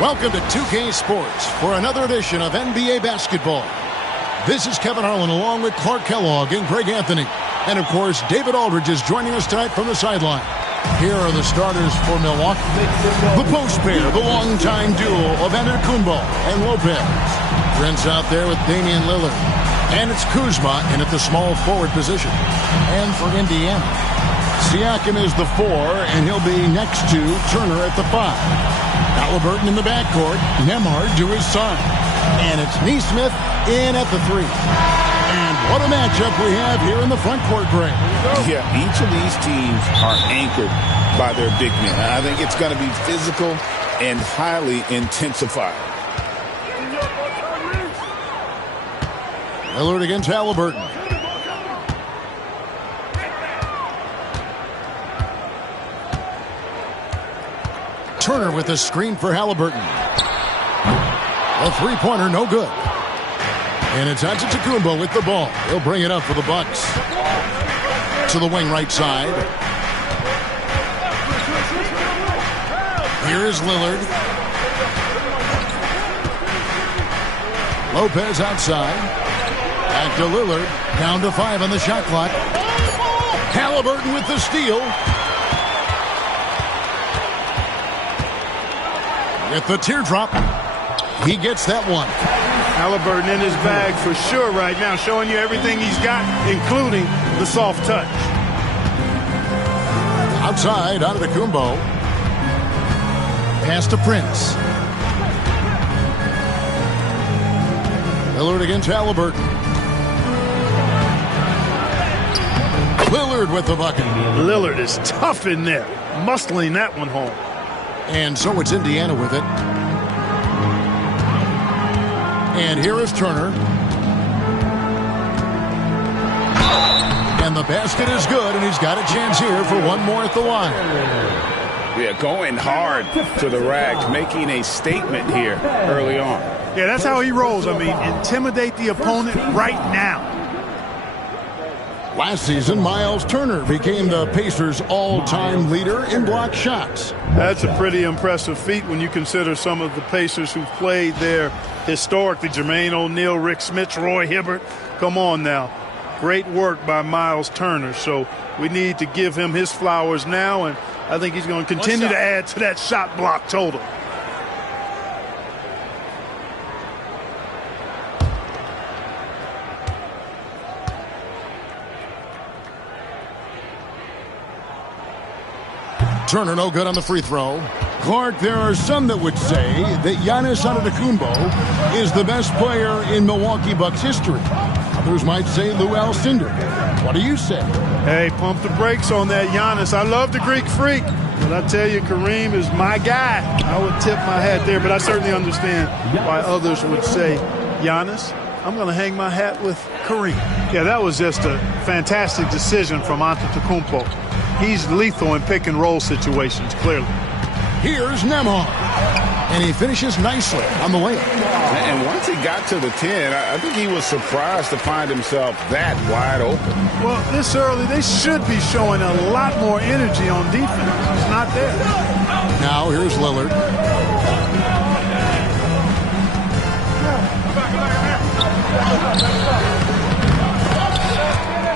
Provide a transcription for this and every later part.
Welcome to 2K Sports for another edition of NBA basketball. This is Kevin Harlan along with Clark Kellogg and Greg Anthony. And, of course, David Aldridge is joining us tonight from the sideline. Here are the starters for Milwaukee. The post pair, the longtime duo of Antetokounmpo and Lopez. Prince out there with Damian Lillard. And it's Kuzma in at the small forward position. And for Indiana, Siakam is the 4, and he'll be next to Turner at the 5. Halliburton in the backcourt, Nembhard to his side. And it's Nesmith in at the 3. And what a matchup we have here in the front court, Greg. Yeah, each of these teams are anchored by their big men. I think it's going to be physical and highly intensified. Lillard against Halliburton. Turner with a screen for Halliburton. A three-pointer, no good. And it's Antetokounmpo with the ball. He'll bring it up for the Bucks. To the wing right side. Here is Lillard. Lopez outside. Back to Lillard. Down to 5 on the shot clock. Halliburton with the steal. With the teardrop, he gets that one. Halliburton in his bag for sure right now, showing you everything he's got, including the soft touch. Outside, Antetokounmpo. Pass to Prince. Lillard against Halliburton. Lillard with the bucket. Lillard is tough in there, muscling that one home. And so it's Indiana with it. And here is Turner. And the basket is good, and he's got a chance here for one more at the line. Yeah, going hard to the rack, making a statement here early on. Yeah, that's how he rolls. I mean, intimidate the opponent right now. Last season, Miles Turner became the Pacers' all-time leader in block shots. That's a pretty impressive feat when you consider some of the Pacers who've played there historically. Jermaine O'Neal, Rick Smith, Roy Hibbert. Come on now. Great work by Miles Turner. So we need to give him his flowers now, and I think he's going to continue to add to that shot block total. Turner no good on the free throw. Clark, there are some that would say that Giannis Antetokounmpo is the best player in Milwaukee Bucks history. Others might say Lou Alcindor. What do you say? Hey, pump the brakes on that Giannis. I love the Greek Freak, but I tell you, Kareem is my guy. I would tip my hat there, but I certainly understand why others would say Giannis. I'm going to hang my hat with Kareem. Yeah, that was just a fantastic decision from Antetokounmpo. He's lethal in pick-and-roll situations, clearly. Here's Nembhard. And he finishes nicely on the layup. And once he got to the 10, I think he was surprised to find himself that wide open. Well, this early, they should be showing a lot more energy on defense. It's not there. Now, here's Lillard.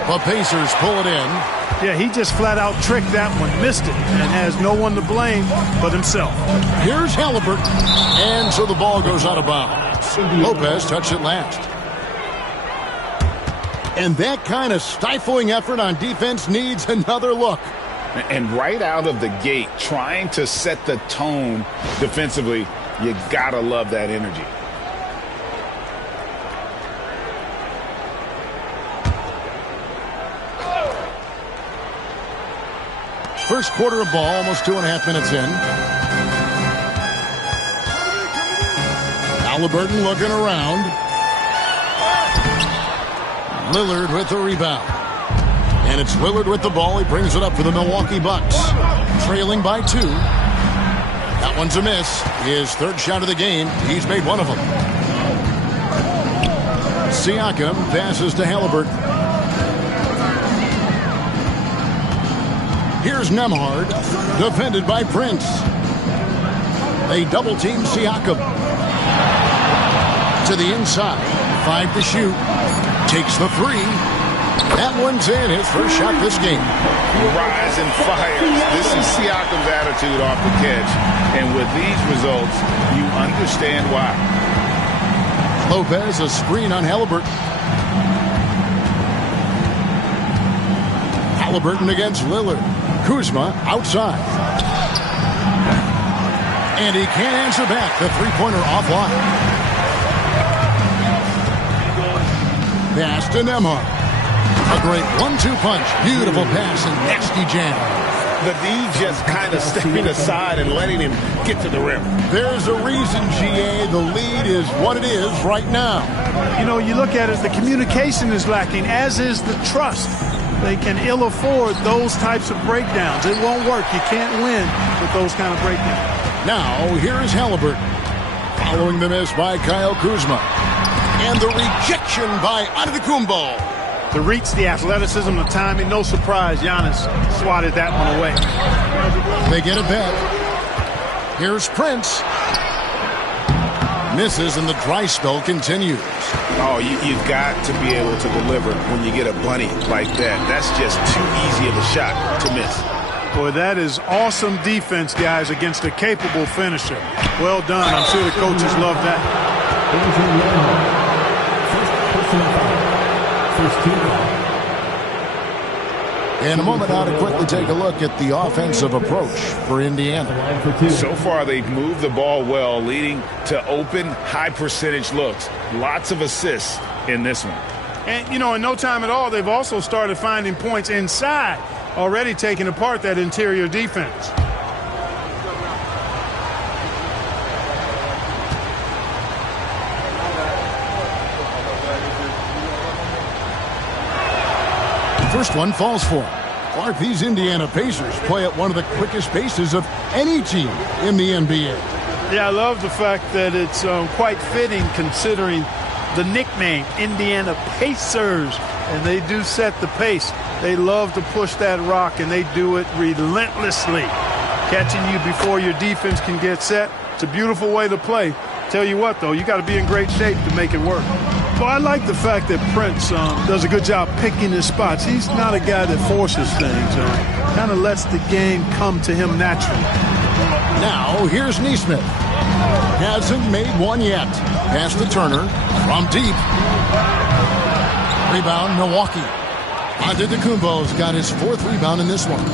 The Pacers pull it in. Yeah, he just flat out tricked that one, missed it, and has no one to blame but himself. Here's Halliburton. And so the ball goes out of bounds. Lopez touched it last. And that kind of stifling effort on defense needs another look. And right out of the gate, trying to set the tone defensively, you gotta love that energy. First quarter of ball, almost 2.5 minutes in. Halliburton looking around. Lillard with the rebound. And it's Lillard with the ball. He brings it up for the Milwaukee Bucks. Trailing by 2. That one's a miss. His third shot of the game. He's made one of them. Siakam passes to Halliburton. Here's Nembhard, defended by Prince. They double-team Siakam. To the inside. 5 to shoot. Takes the 3. That one's in. His first shot this game. Rise and fire. This is Siakam's attitude off the catch. And with these results, you understand why. Lopez, a screen on Halliburton. Halliburton against Lillard. Kuzma outside. And he can't answer back. The three-pointer offline. Pass to Nembhard. A great 1-2 punch. Beautiful pass and nasty jam. The D just kind of stepping aside and letting him get to the rim. There's a reason, GA. The lead is what it is right now. You know, you look at it, the communication is lacking, as is the trust. They can ill afford those types of breakdowns. It won't work. You can't win with those kind of breakdowns. Now, here is Halliburton. Following the miss by Kyle Kuzma. And the rejection by Antetokounmpo. The reach, the athleticism, the timing, no surprise. Giannis swatted that one away. They get it back. Here's Prince. Misses and the dry spell continues. Oh, you've got to be able to deliver when you get a bunny like that. That's just too easy of a shot to miss. Boy, that is awesome defense, guys, against a capable finisher. Well done. I'm sure the coaches love that. In a moment now to quickly take a look at the offensive approach for Indiana. So far, they've moved the ball well, leading to open, high-percentage looks. Lots of assists in this one. And, you know, in no time at all, they've also started finding points inside, already taking apart that interior defense. First one falls for him. Clark, these Indiana Pacers play at one of the quickest paces of any team in the NBA. Yeah, I love the fact that it's quite fitting considering the nickname, Indiana Pacers. And they do set the pace. They love to push that rock, and they do it relentlessly. Catching you before your defense can get set. It's a beautiful way to play. Tell you what, though, you got to be in great shape to make it work. Well, I like the fact that Prince does a good job picking his spots. He's not a guy that forces things. Kind of lets the game come to him naturally. Now, here's Nesmith. Hasn't made one yet. Pass to Turner from deep. Rebound, Milwaukee. Antetokounmpo's got his 4th rebound in this one.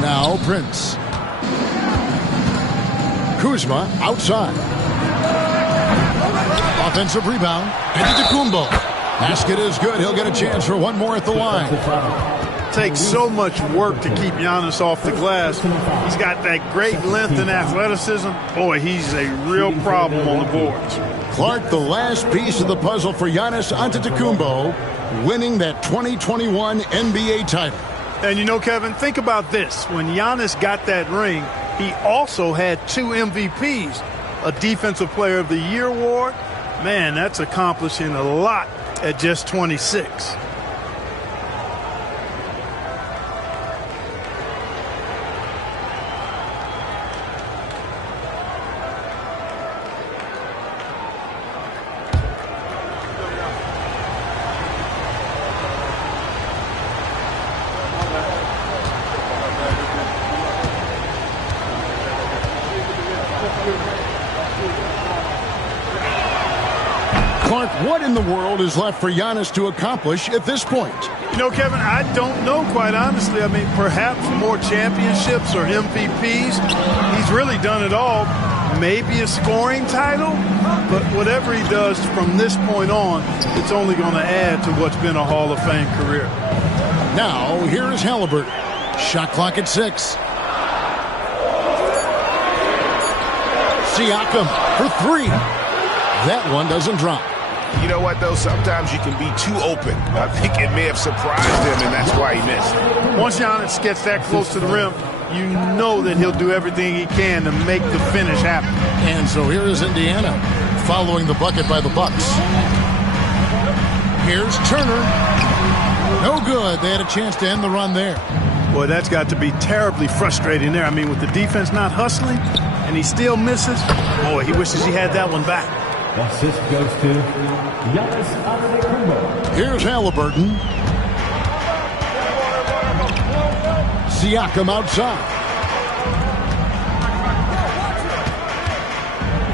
Now, Prince. Kuzma outside. Offensive rebound. Antetokounmpo. Basket is good. He'll get a chance for one more at the line. Takes so much work to keep Giannis off the glass. He's got that great length and athleticism. Boy, he's a real problem on the boards. Clark, the last piece of the puzzle for Giannis Antetokounmpo, winning that 2021 NBA title. And you know, Kevin, think about this. When Giannis got that ring, he also had 2 MVPs, a Defensive Player of the Year award. Man, that's accomplishing a lot at just 26. Clark, what in the world is left for Giannis to accomplish at this point? You know, Kevin, I don't know, quite honestly. I mean, perhaps more championships or MVPs. He's really done it all. Maybe a scoring title, but whatever he does from this point on, it's only going to add to what's been a Hall of Fame career. Now, here is Halliburton. Shot clock at 6. Siakam for 3. That one doesn't drop. You know what, though? Sometimes you can be too open. I think it may have surprised him, and that's why he missed. Once Giannis gets that close to the rim, you know that he'll do everything he can to make the finish happen. And so here is Indiana following the bucket by the Bucks. Here's Turner. No good. They had a chance to end the run there. Boy, that's got to be terribly frustrating there. I mean, with the defense not hustling and he still misses, boy, he wishes he had that one back. Assist goes to Giannis Antetokounmpo. Here's Halliburton. Siakam outside.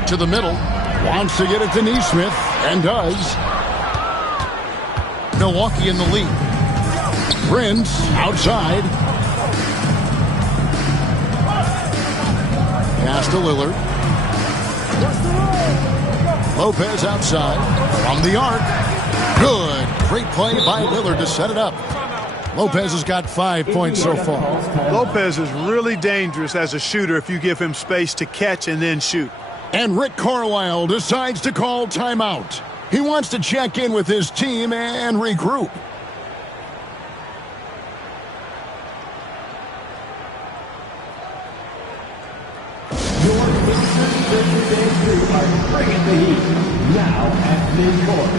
To the middle. Wants to get it to Neesmith, and does. Milwaukee in the lead. Prince outside. Pass to Lillard. Lopez outside. From the arc. Good. Great play by Lillard to set it up. Lopez has got 5 points so far. Lopez is really dangerous as a shooter if you give him space to catch and then shoot. And Rick Carlisle decides to call timeout. He wants to check in with his team and regroup. Your Pacers crew are bringing the heat. Now at midcourt.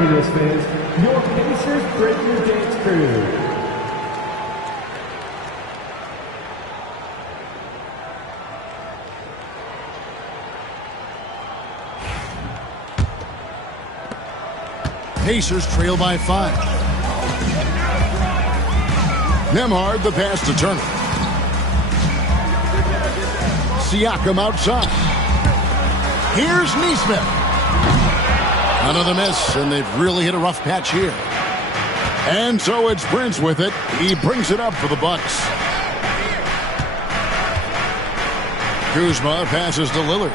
This fans, your Pacers Breaker Dance crew. Pacers trail by 5. Nembhard the pass to Turner. Siakam outside. Here's Neesmith. Another miss, and they've really hit a rough patch here. And so it's Prince with it. He brings it up for the Bucks. Kuzma passes to Lillard.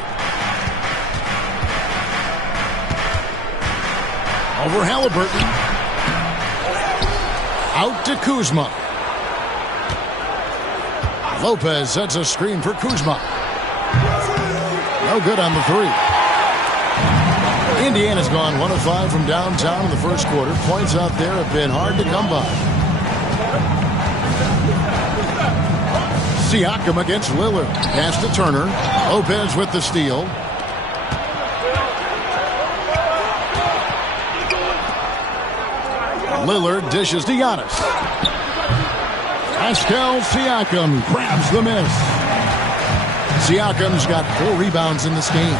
Over Halliburton. Out to Kuzma. Lopez sets a screen for Kuzma. No good on the three. Indiana's gone 1 of 5 from downtown in the first quarter. Points out there have been hard to come by. Siakam against Lillard. Pass to Turner. Lopez with the steal. Lillard dishes to Giannis. Pascal Siakam grabs the miss. Siakam's got 4 rebounds in this game.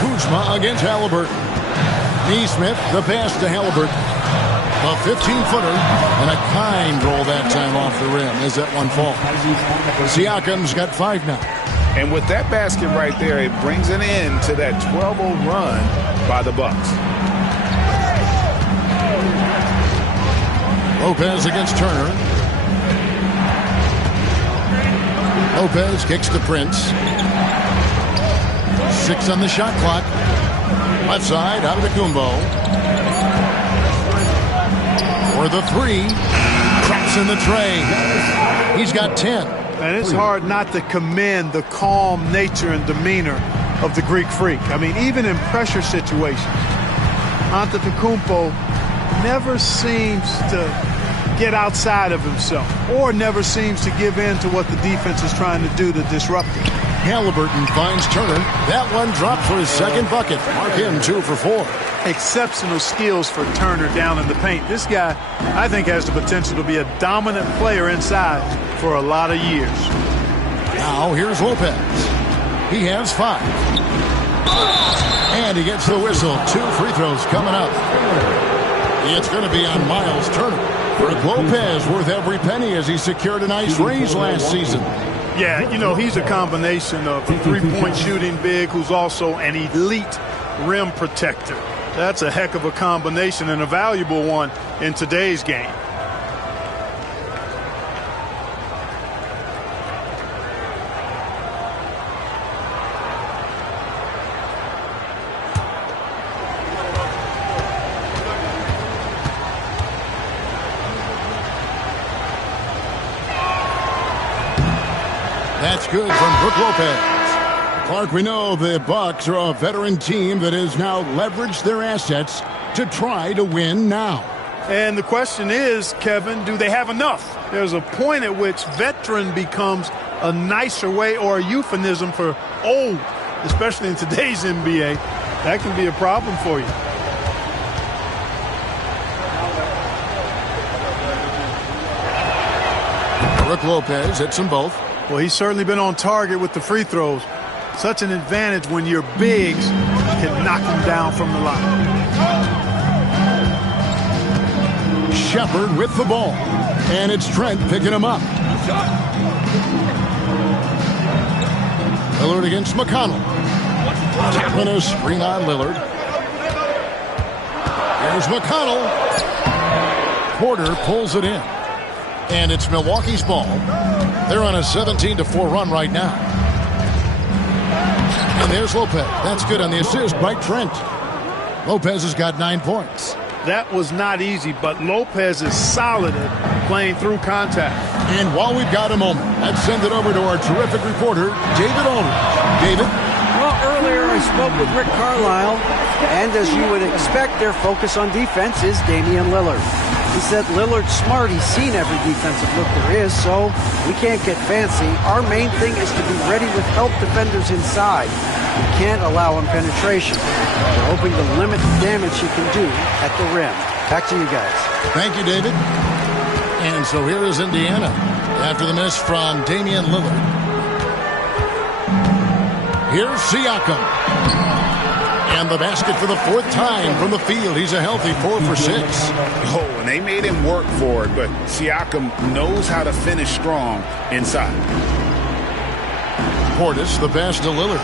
Kuzma against Halliburton. Neesmith, the pass to Halliburton. A 15-footer and a kind roll that time off the rim as that one falls. Siakam's got 5 now. And with that basket right there, it brings an end to that 12-0 run by the Bucks. Lopez against Turner. Lopez kicks to Prince. 6 on the shot clock. Left side, out of the Kumbo. For the 3. Drops in the tray. He's got 10. And it's hard not to commend the calm nature and demeanor of the Greek Freak. I mean, even in pressure situations, Antetokounmpo never seems to get outside of himself or never seems to give in to what the defense is trying to do to disrupt it. Halliburton finds Turner. That one dropped for his second bucket. Mark him 2 for 4. Exceptional skills for Turner down in the paint. This guy, I think, has the potential to be a dominant player inside for a lot of years. Now here's Lopez. He has 5. And he gets the whistle. 2 free throws coming up. It's going to be on Miles Turner. Rick Lopez worth every penny as he secured a nice raise last season. Yeah, you know, he's a combination of a three-point shooting big who's also an elite rim protector. That's a heck of a combination and a valuable one in today's game. That's good from Brook Lopez. Clark, we know the Bucks are a veteran team that has now leveraged their assets to try to win now. And the question is, Kevin, do they have enough? There's a point at which veteran becomes a nicer way or a euphemism for old, especially in today's NBA. That can be a problem for you. Brook Lopez hits them both. Well, he's certainly been on target with the free throws. Such an advantage when your bigs can knock him down from the line. Shepard with the ball. And it's Trent picking him up. Lillard against McConnell. Tapping a screen on Lillard. Here's McConnell. Porter pulls it in. And it's Milwaukee's ball. They're on a 17-4 run right now. And there's Lopez. That's good on the assist by Trent. Lopez has got 9 points. That was not easy, but Lopez is solid at playing through contact. And while we've got a moment, let's send it over to our terrific reporter, David Aldridge. David? Well, earlier I spoke with Rick Carlisle, and as you would expect, their focus on defense is Damian Lillard. He said Lillard's smart. He's seen every defensive look there is, so we can't get fancy. Our main thing is to be ready with help defenders inside. We can't allow him penetration. We're hoping to limit the damage he can do at the rim. Back to you guys. Thank you, David. And so here is Indiana after the miss from Damian Lillard. Here's Siakam. And the basket for the 4th time from the field. He's a healthy 4 for 6. Oh, and they made him work for it, but Siakam knows how to finish strong inside. Portis, the pass to Lillard.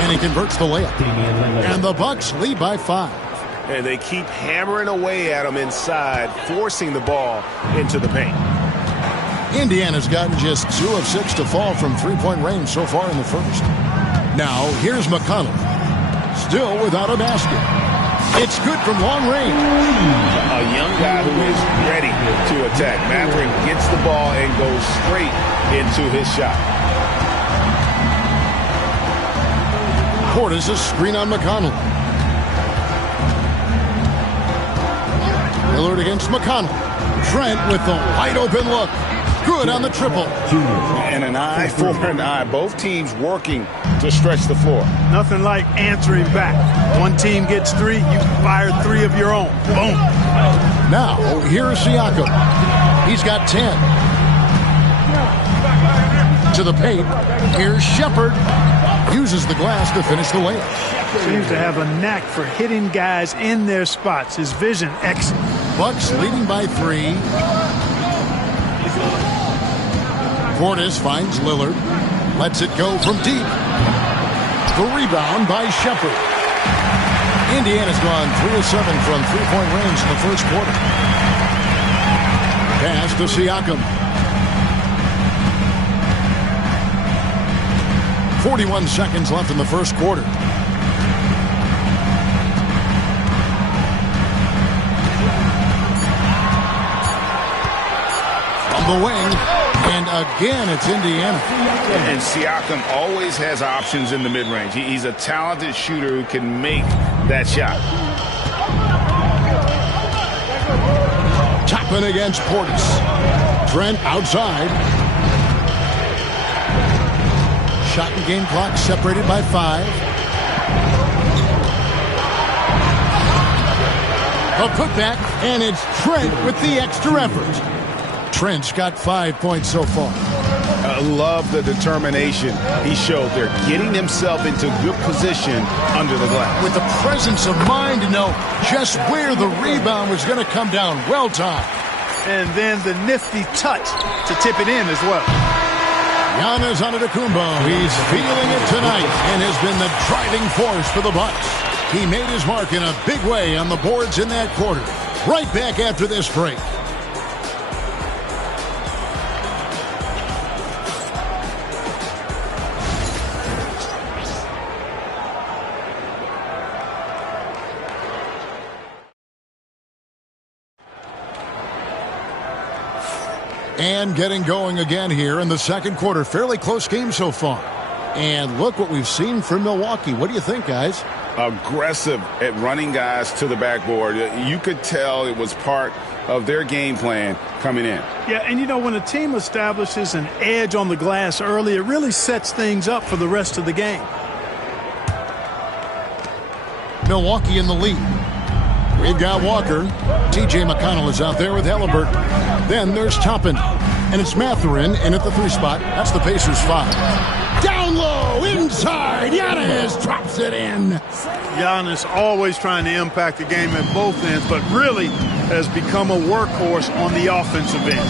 And he converts the layup. And the Bucks lead by 5. And they keep hammering away at him inside, forcing the ball into the paint. Indiana's gotten just 2 of 6 to fall from three-point range so far in the first. Now, here's McConnell. Still without a basket. It's good from long range. A young guy who is ready to attack. Maverick gets the ball and goes straight into his shot. Portis a screen on McConnell. Lillard against McConnell. Trent with the wide open look. Good on the triple. And an eye for an eye. Both teams working to stretch the floor. Nothing like answering back. One team gets 3, you fire 3 of your own. Boom. Now, here's Siakam. He's got 10. To the paint. Here's Shepard. Uses the glass to finish the layup. Seems to have a knack for hitting guys in their spots. His vision excellent. Bucks leading by 3. Portis finds Lillard. Lets it go from deep. The rebound by Shepard. Indiana's gone 3 of 7 from three-point range in the first quarter. Pass to Siakam. 41 seconds left in the first quarter. From the wing. And again, it's Indiana. And Siakam always has options in the mid-range. He's a talented shooter who can make that shot. Toppin against Portis. Trent outside. Shot and game clock separated by 5. A putback, and it's Trent with the extra effort. Trent's got 5 points so far. I love the determination he showed there, getting himself into good position under the glass. With the presence of mind to know just where the rebound was going to come down. Well timed. And then the nifty touch to tip it in as well. Giannis Antetokounmpo, he's feeling it tonight and has been the driving force for the Bucks. He made his mark in a big way on the boards in that quarter. Right back after this break. And getting going again here in the second quarter. Fairly close game so far. And look what we've seen from Milwaukee. What do you think, guys? Aggressive at running guys to the backboard. You could tell it was part of their game plan coming in. Yeah, and you know, when a team establishes an edge on the glass early, it really sets things up for the rest of the game. Milwaukee in the lead. We've got Walker. T.J. McConnell is out there with Halliburton. Then there's Toppin. And it's Mathurin in at the 3 spot. That's the Pacers 5. Down low, inside. Giannis drops it in. Giannis always trying to impact the game at both ends, but really has become a workhorse on the offensive end.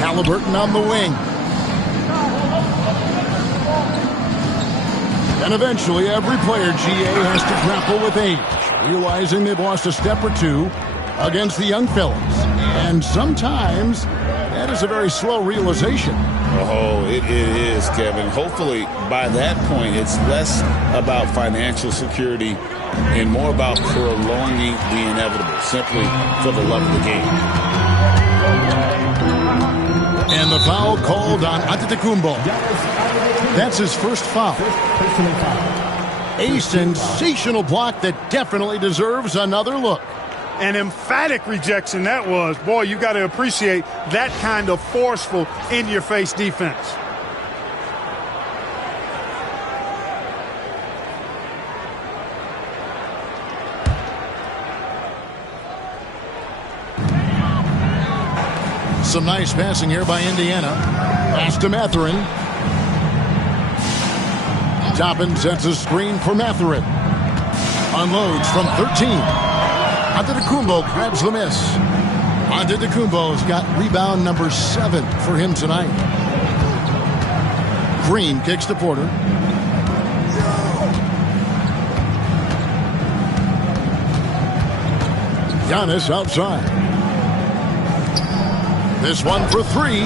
Halliburton on the wing. And eventually every player, GA, has to grapple with age, realizing they've lost a step or two against the young fellas. And sometimes that is a very slow realization. Oh, it is, Kevin. Hopefully, by that point, it's less about financial security and more about prolonging the inevitable, simply for the love of the game. And the foul called on Antetokounmpo. That's his first foul. A sensational block that definitely deserves another look. An emphatic rejection that was. Boy, you got to appreciate that kind of forceful, in-your-face defense. Some nice passing here by Indiana. Pass to Mathurin. Toppin sets a screen for Mathurin. Unloads from 13. Antetokounmpo grabs the miss. Antetokounmpo's got rebound number 7 for him tonight. Green kicks to Porter. Giannis outside. This one for 3.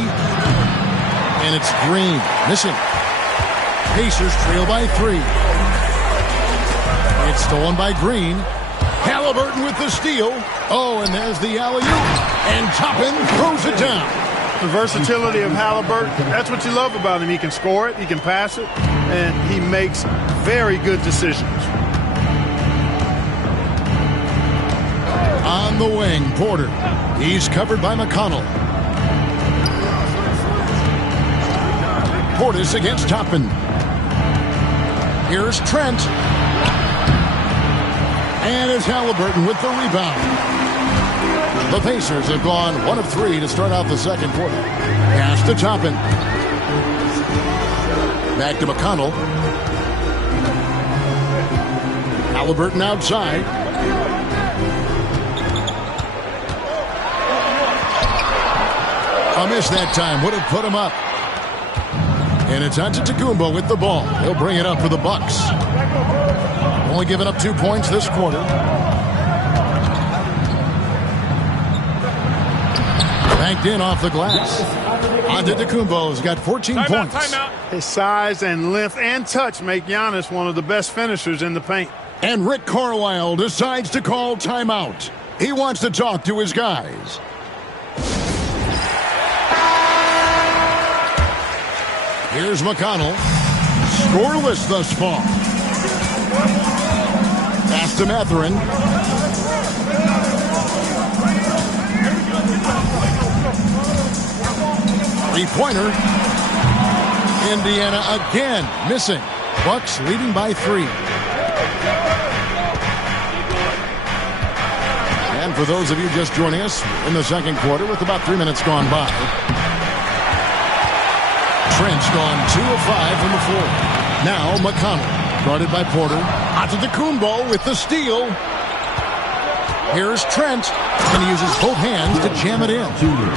And it's Green missing. Pacers trail by 3. It's stolen by Green. Halliburton with the steal. Oh, and there's the alley-oop. And Toppin throws it down. The versatility of Halliburton, that's what you love about him. He can score it, he can pass it, and he makes very good decisions. On the wing, Porter. He's covered by McConnell. Portis against Toppin. Here's Trent. And it's Halliburton with the rebound. The Pacers have gone 1 of 3 to start out the second quarter. Pass to Toppin. Back to McConnell. Halliburton outside. A miss that time would have put him up. And it's Antetokounmpo with the ball. He'll bring it up for the Bucks. Only given up 2 points this quarter. Banked in off the glass. Antetokounmpo's got 14 points. Timeout. His size and length and touch make Giannis one of the best finishers in the paint. And Rick Carlisle decides to call timeout. He wants to talk to his guys. Here's McConnell. Scoreless thus far. Pass to Mathurin. Three-pointer. Indiana again missing. Bucks leading by 3. And for those of you just joining us in the second quarter with about 3 minutes gone by, Trent's gone 2 of 5 from the floor. Now McConnell, guarded by Porter. Antetokounmpo with the steal. Here's Trent, and he uses both hands to jam it in.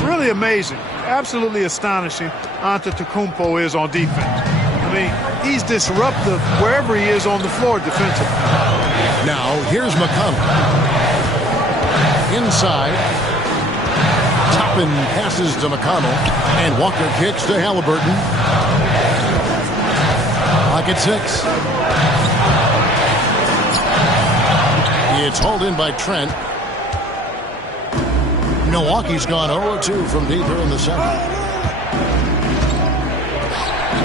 Really amazing. Absolutely astonishing Antetokounmpo is on defense. I mean, he's disruptive wherever he is on the floor defensively. Now, here's McConnell. Inside. Toppin passes to McConnell, and Walker kicks to Halliburton. Clock at 6. It's hauled in by Trent. Milwaukee's gone 0-2 from deep here in the second.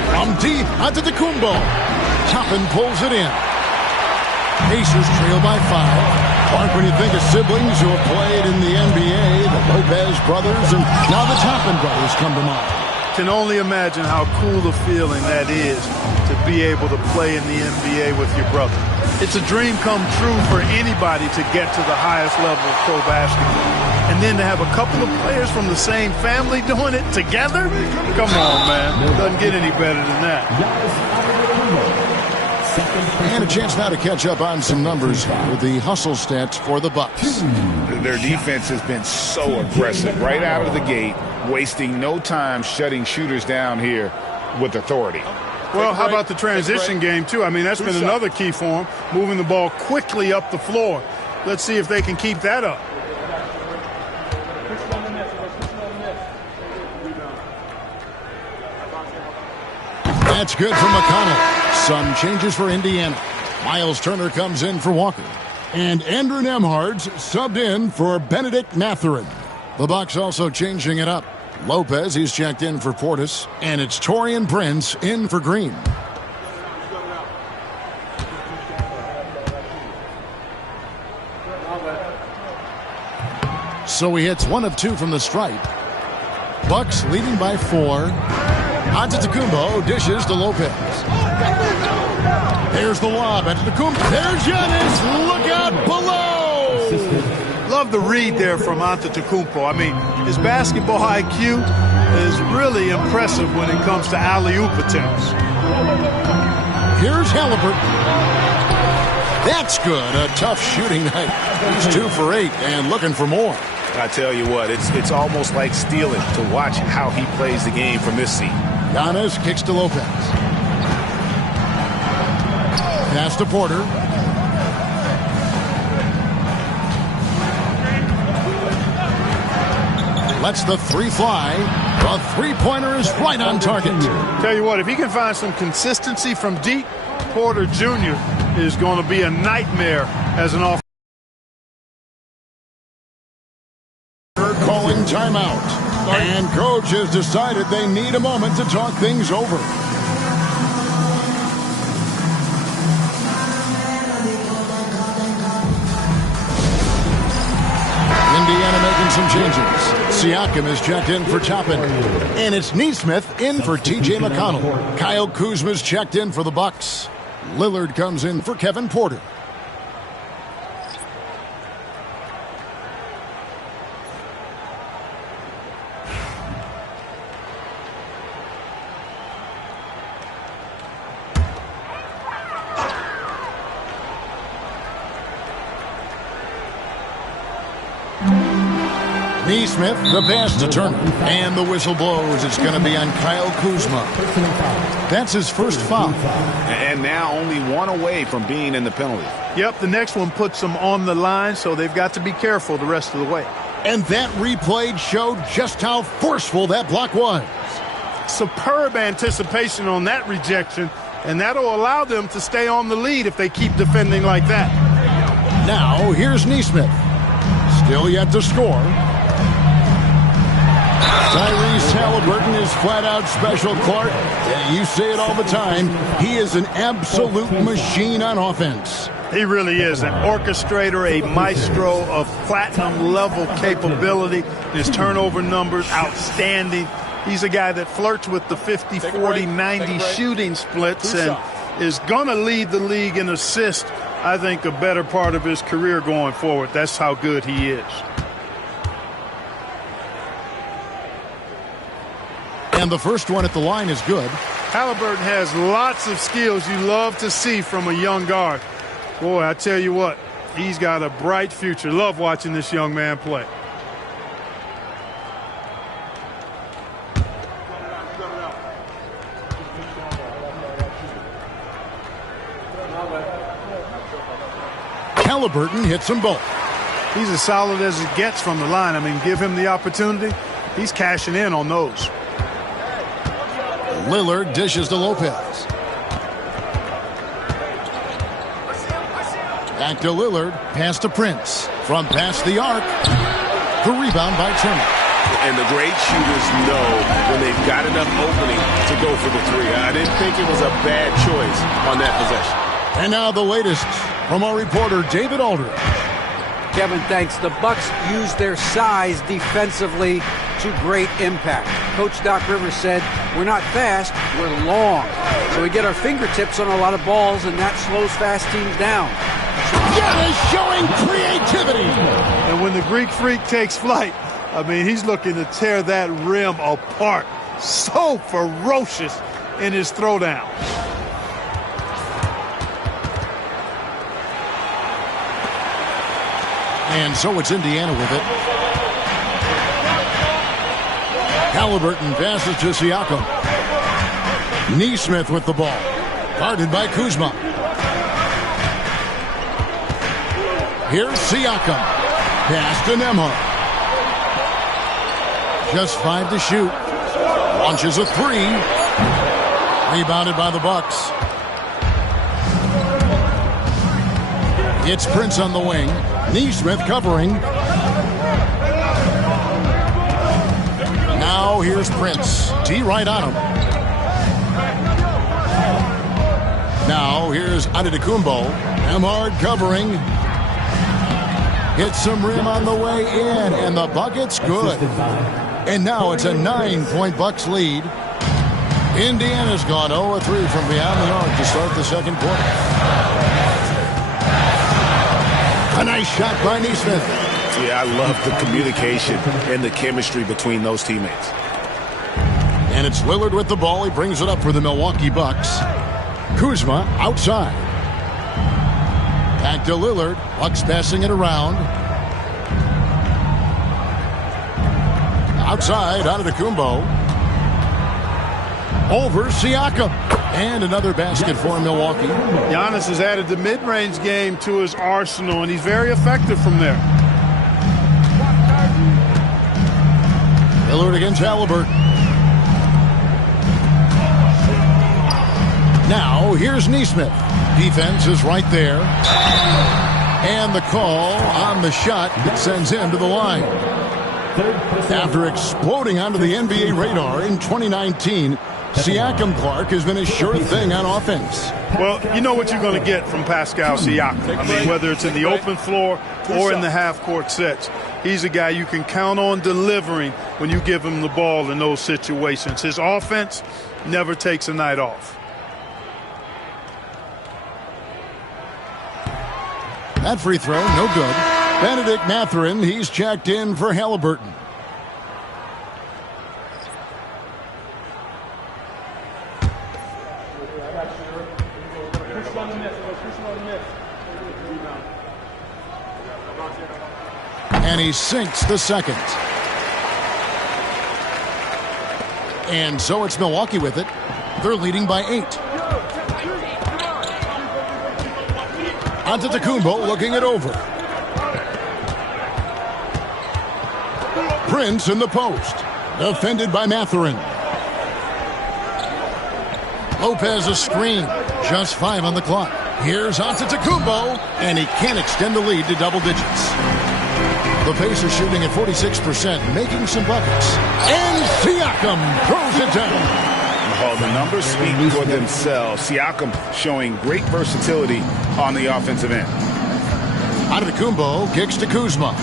From deep, Antetokounmpo. Toppin pulls it in. Pacers trail by 5. Mark, when you think of siblings who have played in the NBA, the Lopez brothers, and now the Toppin brothers come to mind. Can only imagine how cool a feeling that is to be able to play in the NBA with your brother. It's a dream come true for anybody to get to the highest level of pro basketball. And then to have a couple of players from the same family doing it together? Come on, man. It doesn't get any better than that. And a chance now to catch up on some numbers with the hustle stats for the Bucks. Their defense has been so aggressive right out of the gate, wasting no time shutting shooters down here with authority. Well, how about the transition game, too? I mean, that's been another key for them, moving the ball quickly up the floor. Let's see if they can keep that up. That's good for McConnell. Some changes for Indiana. Miles Turner comes in for Walker. And Andrew Nembhard's subbed in for Benedict Mathurin. The Bucks also changing it up. Lopez, he's checked in for Portis. And it's Taurean Prince in for Green. So he hits 1 of 2 from the stripe. Bucks leading by 4. Antetokounmpo dishes to Lopez. There's the lob. Antetokounmpo. There's Giannis. Look out below. Love the read there from Antetokounmpo. I mean, his basketball IQ is really impressive when it comes to alley-oop attempts. Here's Halliburton. That's good. A tough shooting night. He's 2 for 8 and looking for more. I tell you what, it's almost like stealing to watch how he plays the game from this seat. Giannis kicks to Lopez. Pass to Porter. Lets the 3 fly. The three-pointer is right on target. Tell you what, if he can find some consistency from deep, Porter Jr. is going to be a nightmare as an offensive. Calling timeout. And coach has decided they need a moment to talk things over. Indiana making some changes. Siakam is checked in for Toppin. And it's Nesmith in for T.J. McConnell. Kyle Kuzma's checked in for the Bucks. Lillard comes in for Kevin Porter. Nesmith, the pass to Turner. And the whistle blows. It's going to be on Kyle Kuzma. That's his first foul. And now only 1 away from being in the penalty. Yep, the next one puts them on the line, so they've got to be careful the rest of the way. And that replay showed just how forceful that block was. Superb anticipation on that rejection, and that'll allow them to stay on the lead if they keep defending like that. Now, here's Nesmith. Still yet to score. Tyrese Halliburton is flat-out special, Clark. You say it all the time. He is an absolute machine on offense. He really is an orchestrator, a maestro of platinum-level capability. His turnover numbers, outstanding. He's a guy that flirts with the 50, 40, 90 shooting splits and is going to lead the league in assists, I think, a better part of his career going forward. That's how good he is. And the first one at the line is good. Halliburton has lots of skills you love to see from a young guard. Boy, I tell you what, he's got a bright future. Love watching this young man play. Halliburton hits them both. He's as solid as it gets from the line. I mean, give him the opportunity. He's cashing in on those. Lillard dishes to Lopez. Back to Lillard. Pass to Prince. From past the arc. The rebound by Turner. And the great shooters know when they've got enough opening to go for the three. I didn't think it was a bad choice on that possession. And now the latest from our reporter, David Aldridge. Kevin, thanks. The Bucks use their size defensively to great impact. Coach Doc Rivers said, we're not fast, we're long. So we get our fingertips on a lot of balls, and that slows fast teams down. Giannis showing creativity. And when the Greek Freak takes flight, I mean, he's looking to tear that rim apart. So ferocious in his throwdown. And so it's Indiana with it. Halliburton passes to Siakam. Neesmith with the ball. Guarded by Kuzma. Here's Siakam. Pass to Nembhard. Just 5 to shoot. Launches a 3. Rebounded by the Bucks. It's Prince on the wing. Neesmith covering. Now here's Prince. D right on him. Now here's Antetokounmpo. Nembhard covering. Hits some rim on the way in, and the bucket's good. And now it's a 9-point Bucks lead. Indiana's gone 0-3 from beyond the arc to start the second quarter. A nice shot by Neesmith. Yeah, I love the communication and the chemistry between those teammates. And it's Lillard with the ball. He brings it up for the Milwaukee Bucks. Kuzma outside. Back to Lillard. Bucks passing it around. Outside, Antetokounmpo. Over Siakam. And another basket for Milwaukee. Giannis has added the mid-range game to his arsenal, and he's very effective from there. Lillard against Halliburton. Now, here's Neesmith. Defense is right there. And the call on the shot that sends him to the line. After exploding onto the NBA radar in 2019, Siakam Clark has been a sure thing on offense. Well, you know what you're going to get from Pascal Siakam. I mean, whether it's in the open floor or in the half-court sets. He's a guy you can count on delivering when you give him the ball in those situations. His offense never takes a night off. That free throw, no good. Benedict Mathurin, he's checked in for Halliburton. And he sinks the second. And so it's Milwaukee with it. They're leading by 8. Antetokounmpo looking it over. Prince in the post. Defended by Mathurin. Lopez a screen. Just 5 on the clock. Here's Antetokounmpo, and he can't extend the lead to double digits. The Pacers shooting at 46%, making some buckets. And Siakam throws it down. Oh, the numbers speak for themselves. Siakam showing great versatility on the offensive end. Antetokounmpo kicks to Kuzma.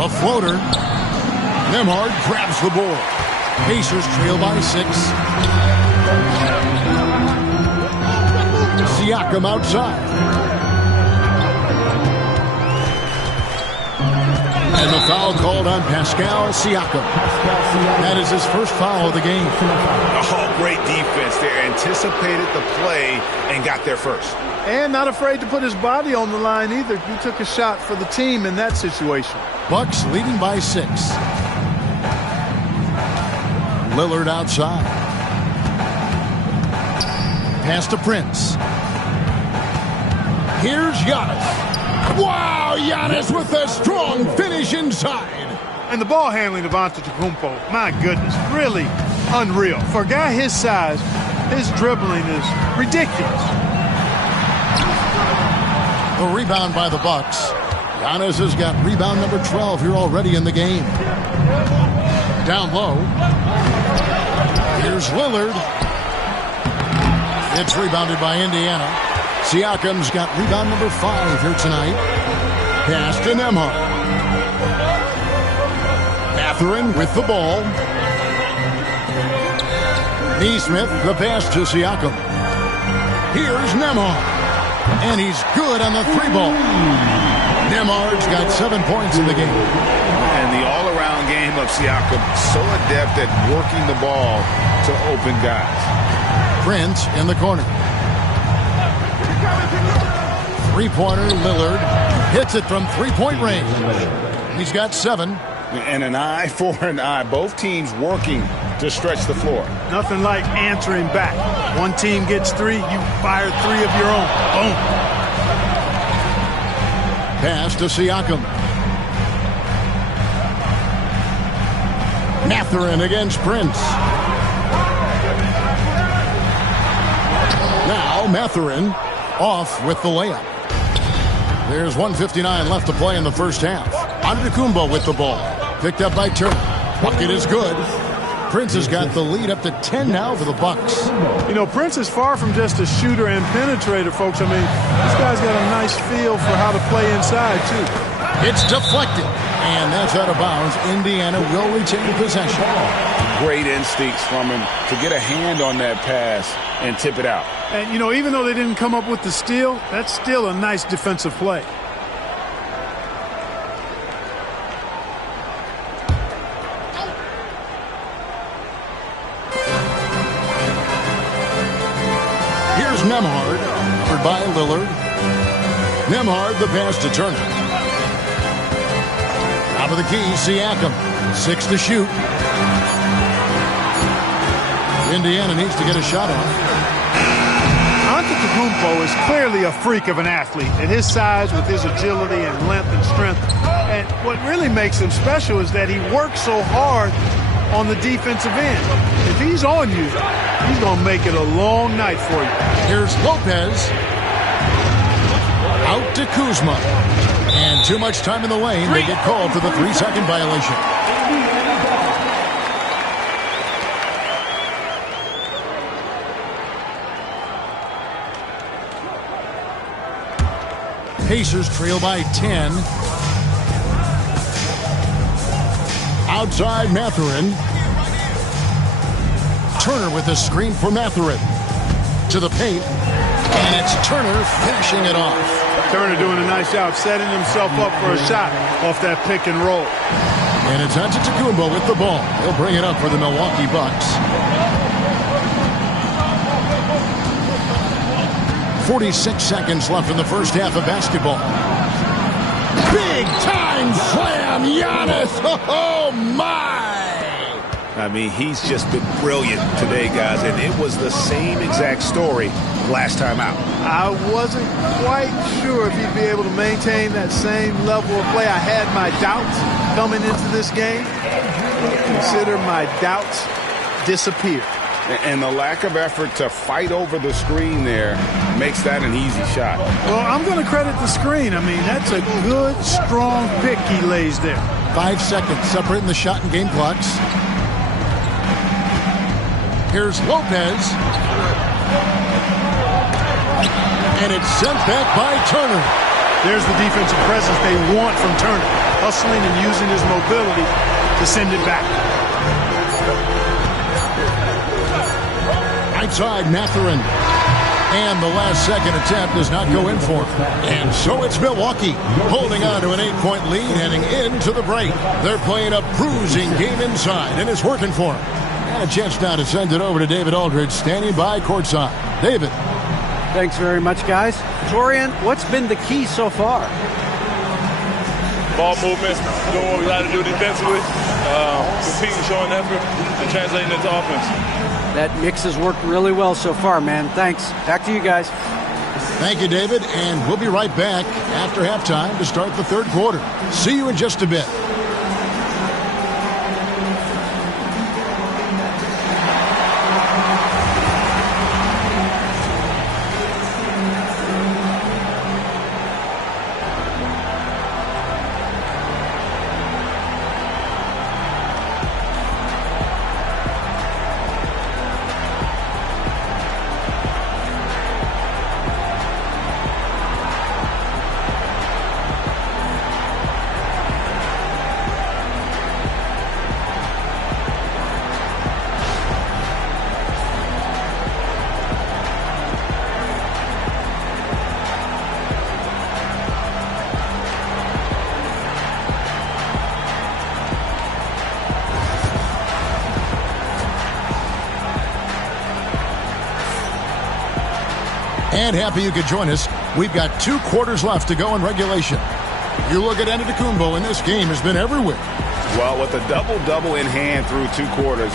A floater. Nembhard grabs the board. Pacers trail by 6. Siakam outside. And the foul called on Pascal Siakam. That is his first foul of the game. Oh, great defense there. Anticipated the play and got there first. And not afraid to put his body on the line either. He took a shot for the team in that situation. Bucks leading by 6. Lillard outside. Pass to Prince. Here's Giannis. Wow, Giannis with a strong finish inside. And the ball handling of Antetokounmpo, my goodness, really unreal. For a guy his size, his dribbling is ridiculous. The rebound by the Bucks. Giannis has got rebound number 12 here already in the game. Down low. Here's Lillard. It's rebounded by Indiana. Siakam's got rebound number 5 here tonight. Pass to Nembhard. Mathurin with the ball. Neesmith, the pass to Siakam. Here's Nembhard. And he's good on the 3-ball. Nembhard's got 7 points in the game. And the all-around game of Siakam, so adept at working the ball to open guys. Prince in the corner. Three-pointer, Lillard hits it from three-point range. He's got 7. And an eye for an eye. Both teams working to stretch the floor. Nothing like answering back. One team gets 3, you fire 3 of your own. Boom. Pass to Siakam. Mathurin against Prince. Now Mathurin off with the layup. There's 1:59 left to play in the first half. Antetokounmpo with the ball. Picked up by Turner. Bucket is good. Prince has got the lead up to 10 now for the Bucks. You know, Prince is far from just a shooter and penetrator, folks. I mean, this guy's got a nice feel for how to play inside, too. It's deflected, and that's out of bounds. Indiana will retain possession. Great instincts from him to get a hand on that pass and tip it out. And, you know, even though they didn't come up with the steal, that's still a nice defensive play. Here's Nembhard, covered by Lillard. Nembhard, the pass to Turner. Top of the key, Siakam. 6 to shoot. Indiana needs to get a shot off. Antetokounmpo is clearly a freak of an athlete. At his size, with his agility and length and strength. And what really makes him special is that he works so hard on the defensive end. If he's on you, he's going to make it a long night for you. Here's Lopez. Out to Kuzma. And too much time in the lane. They get called for the 3-second violation. Pacers trail by 10. Outside Mathurin. Turner with a screen for Mathurin. To the paint. And it's Turner finishing it off. Turner doing a nice job setting himself up for a shot off that pick and roll. And it's Antetokounmpo with the ball. He'll bring it up for the Milwaukee Bucks. 46 seconds left in the first half of basketball. Big time slam, Giannis. Oh my! I mean, he's just been brilliant today, guys, and it was the same exact story last time out. I wasn't quite sure if he'd be able to maintain that same level of play. I had my doubts coming into this game. Consider my doubts disappear. And the lack of effort to fight over the screen there makes that an easy shot. Well, I'm going to credit the screen. I mean, that's a good, strong pick he lays there. 5 seconds separating the shot and game clocks. Here's Lopez. And it's sent back by Turner. There's the defensive presence they want from Turner. Hustling and using his mobility to send it back. Outside Mathurin. And the last second attempt does not go in for him. And so it's Milwaukee holding on to an 8-point lead heading into the break. They're playing a bruising game inside, and it's working for them. And a chance now to send it over to David Aldridge, standing by courtside. David. Thanks very much, guys. Torian, what's been the key so far? Ball movement, doing what we got to do defensively, competing, showing effort, and translating into offense. That mix has worked really well so far, man. Thanks. Back to you guys. Thank you, David. And we'll be right back after halftime to start the third quarter. See you in just a bit. And happy you could join us. We've got 2 quarters left to go in regulation. You look at Antetokounmpo, and this game has been everywhere. Well, with a double-double in hand through 2 quarters,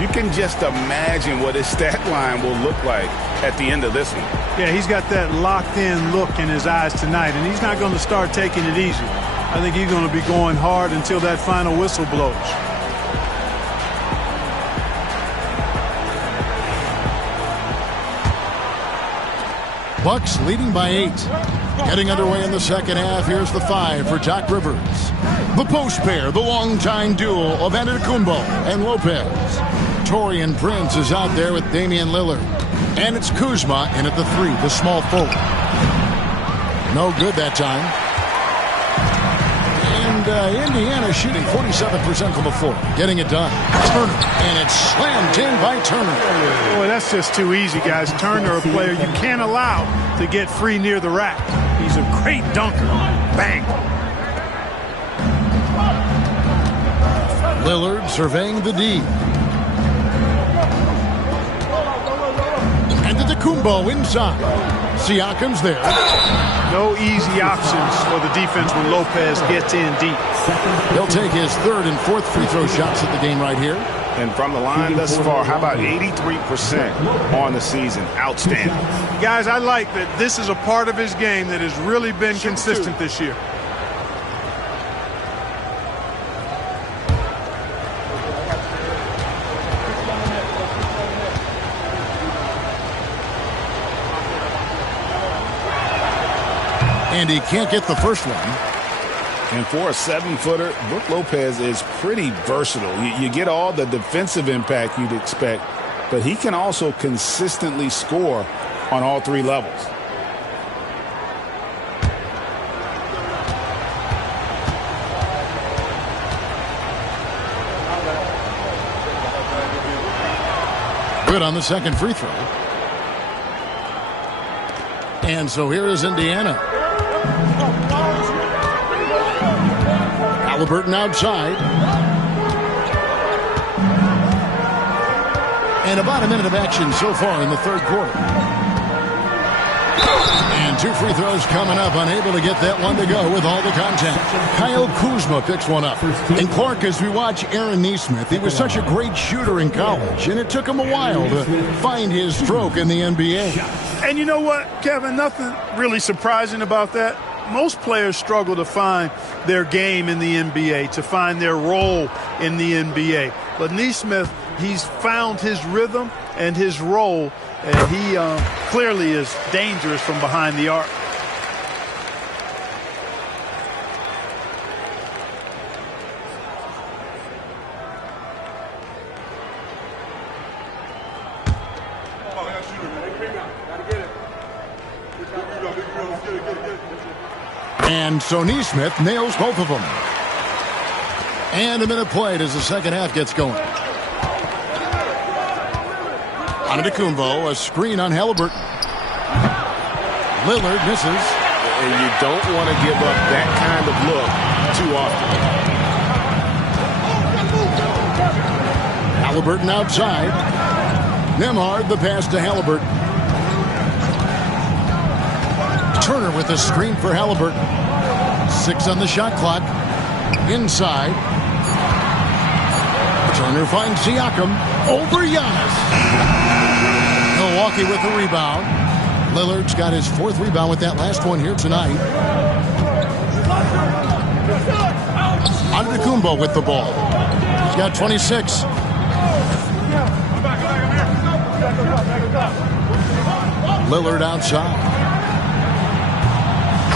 you can just imagine what his stat line will look like at the end of this one. Yeah, he's got that locked-in look in his eyes tonight, and he's not going to start taking it easy. I think he's going to be going hard until that final whistle blows. Bucks leading by 8. Getting underway in the second half. Here's the 5 for Doc Rivers. The post pair, the longtime duo of Antetokounmpo and Lopez. Taurean Prince is out there with Damian Lillard. And it's Kuzma in at the 3, the small forward. No good that time. And Indiana shooting 47% from the floor. Getting it done. Turner. And it's slammed in by Turner. Boy, that's just too easy, guys. Turner, a player you can't allow to get free near the rack. He's a great dunker. Bang. Lillard surveying the D. And Antetokounmpo inside. Siakam's there. No easy options for the defense when Lopez gets in deep. He'll take his 3rd and 4th free throw shots at the game right here. And from the line thus far, how about 83% on the season? Outstanding. Guys, I like that this is a part of his game that has really been consistent this year. And he can't get the first one. And for a 7-footer, Brook Lopez is pretty versatile. You get all the defensive impact you'd expect, but he can also consistently score on all 3 levels. Good on the second free throw. And so here is Indiana. Halliburton outside. And about a minute of action so far in the 3rd quarter. And 2 free throws coming up. Unable to get that one to go with all the contact. Kyle Kuzma picks one up. And Clark, as we watch Aaron Nesmith, he was such a great shooter in college, and it took him a while to find his stroke in the NBA. And you know what, Kevin? Nothing really surprising about that. Most players struggle to find their game in the NBA, to find their role in the NBA. But Nesmith, he's found his rhythm and his role, and he clearly is dangerous from behind the arc. And so Nesmith nails both of them. And a minute played as the second half gets going. Antetokounmpo, a screen on Halliburton. Lillard misses. And you don't want to give up that kind of look too often. Halliburton outside. Nembhard the pass to Halliburton. Turner with a screen for Halliburton. 6 on the shot clock. Inside. Turner finds Siakam over Giannis. Milwaukee with the rebound. Lillard's got his 4th rebound with that last one here tonight. Antetokounmpo with the ball. He's got 26. Lillard outside.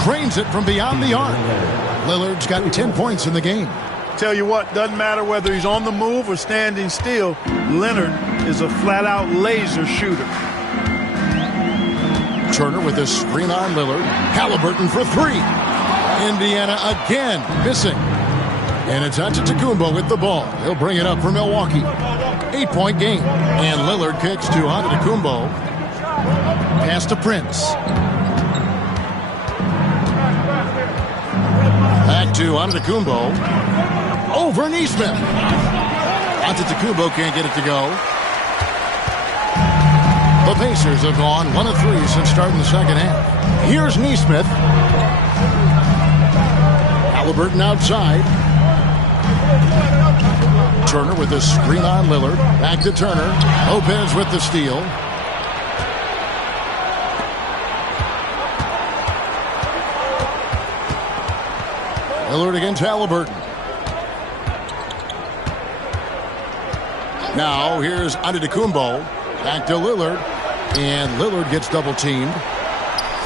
Trains it from beyond the arc. Lillard's got 10 points in the game. Tell you what, doesn't matter whether he's on the move or standing still, Leonard is a flat-out laser shooter. Turner with a screen on Lillard. Halliburton for 3. Indiana again missing. And it's Antetokounmpo with the ball. He'll bring it up for Milwaukee. 8-point game. And Lillard kicks to Antetokounmpo. Pass to Prince. Back to Antetokounmpo. Over Nesmith. Antetokounmpo can't get it to go. The The Pacers have gone 1 of 3 since starting the second half. Here's Neesmith. Halliburton outside. Turner with the screen on Lillard. Back to Turner. Lopez with the steal. Lillard against Halliburton. Now here's Antetokounmpo. Back to Lillard. And Lillard gets double teamed.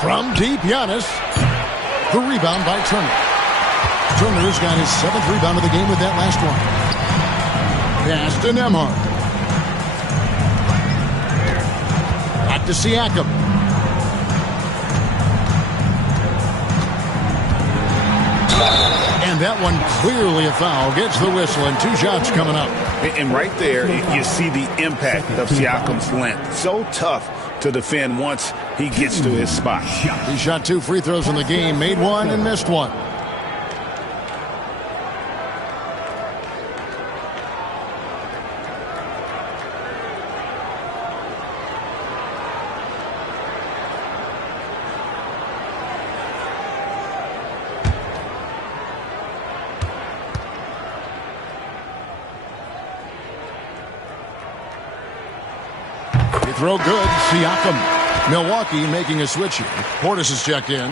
From deep, Giannis. The rebound by Turner. Turner's got his 7th rebound of the game with that last one. Pass to Nembhard. Back to Siakam. And that one clearly a foul. Gets the whistle and 2 shots coming up. And right there, you see the impact of Siakam's length. So tough to defend once he gets to his spot. He shot 2 free throws in the game, made 1 and missed 1. Throw good. Siakam. Milwaukee making a switch here. Portis is checked in.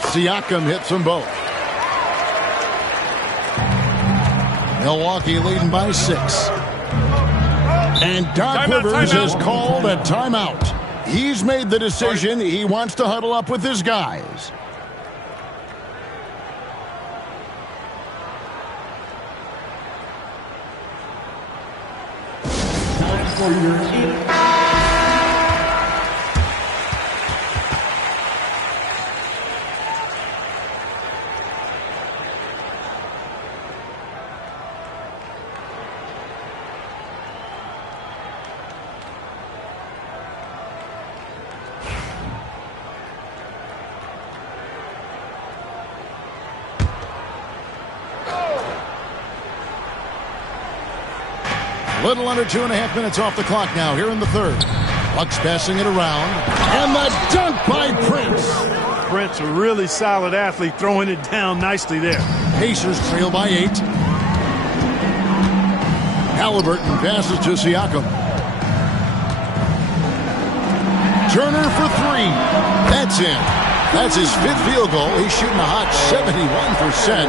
Siakam hits them both. Milwaukee leading by 6. And Doc Rivers has called a timeout. He's made the decision. He wants to huddle up with his guys. Time for your Little under 2.5 minutes off the clock now here in the third. Bucks passing it around. And the dunk by Prince. Prince, a really solid athlete, throwing it down nicely there. Pacers trail by 8. Halliburton passes to Siakam. Turner for 3. That's in. That's his 5th field goal. He's shooting a hot 71%.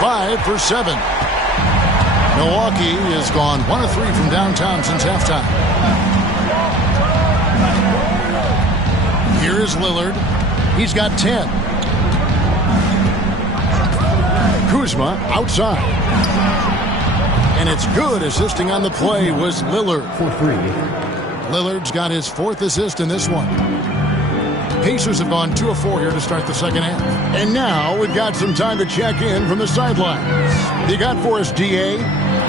5 for 7. Milwaukee has gone 1 of 3 from downtown since halftime. Here is Lillard. He's got 10. Kuzma outside. And it's good. Assisting on the play was Lillard. for 3. Lillard's got his 4th assist in this one. Pacers have gone 2 of 4 here to start the second half. And now we've got some time to check in from the sidelines. You got for us, DA?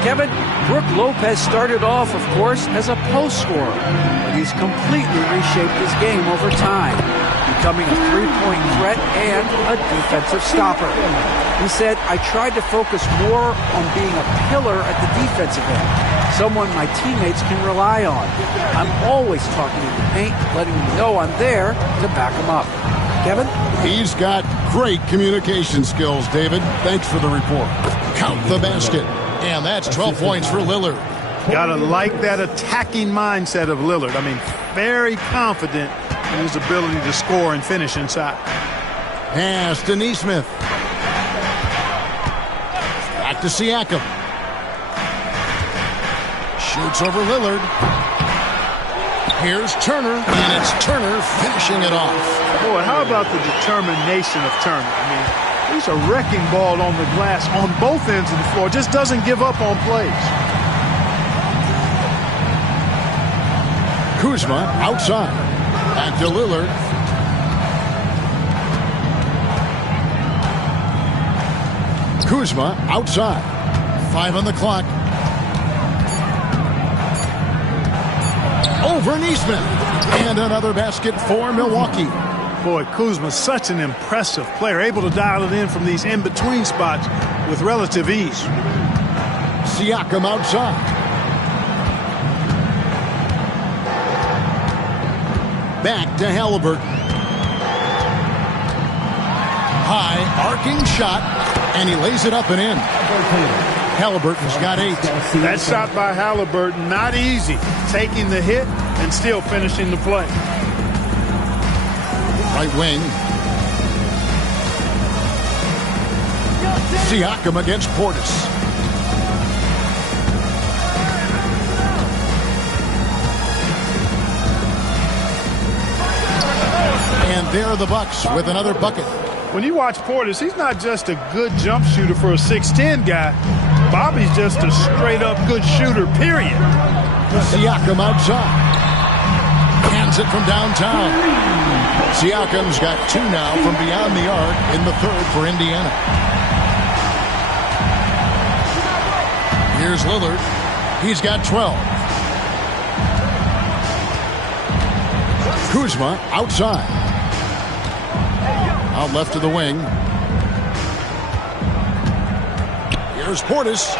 Kevin, Brook Lopez started off, of course, as a post scorer, but he's completely reshaped his game over time, becoming a three-point threat and a defensive stopper. He said, I tried to focus more on being a pillar at the defensive end, someone my teammates can rely on. I'm always talking in the paint, letting them know I'm there to back them up. Kevin? He's got great communication skills, David. Thanks for the report. Count the basket. And that's 12 points for Lillard. Gotta like that attacking mindset of Lillard. I mean, very confident in his ability to score and finish inside. Pass to Neesmith. Back to Siakam. Shoots over Lillard. Here's Turner, and it's Turner finishing it off. Boy, how about the determination of Turner? I mean, he's a wrecking ball on the glass on both ends of the floor. Just doesn't give up on plays. Kuzma outside. Back to Lillard. Kuzma outside. 5 on the clock. over Neesmith. And another basket for Milwaukee. Boy, Kuzma's such an impressive player, able to dial it in from these in-between spots with relative ease. Siakam outside. Back to Halliburton. High arcing shot, and he lays it up and in. Halliburton's got 8. That shot by Halliburton, not easy. Taking the hit and still finishing the play. Right wing. Siakam against Portis. And there are the Bucks with another bucket. When you watch Portis, he's not just a good jump shooter for a 6'10 guy. Bobby's just a straight-up good shooter, period. Siakam outside. Hands it from downtown. Siakam's got 2 now from beyond the arc in the third for Indiana. Here's Lillard. He's got 12. Kuzma outside. Out left to the wing. Here's Portis.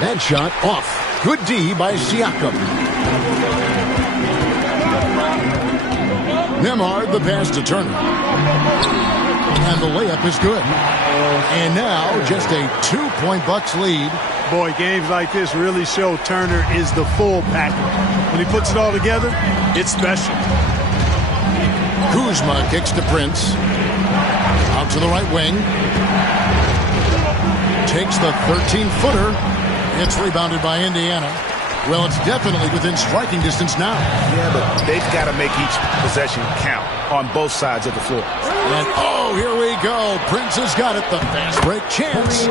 That shot off. Good D by Siakam. Nembhard the pass to Turner. And the layup is good. And now just a 2-point Bucks lead. Boy, games like this really show Turner is the full package. When he puts it all together, it's special. Kuzma kicks to Prince. Out to the right wing. Takes the 13-footer. It's rebounded by Indiana. Well, it's definitely within striking distance now. Yeah, but they've got to make each possession count on both sides of the floor. And, oh, here we go. Prince has got it. The fast break chance.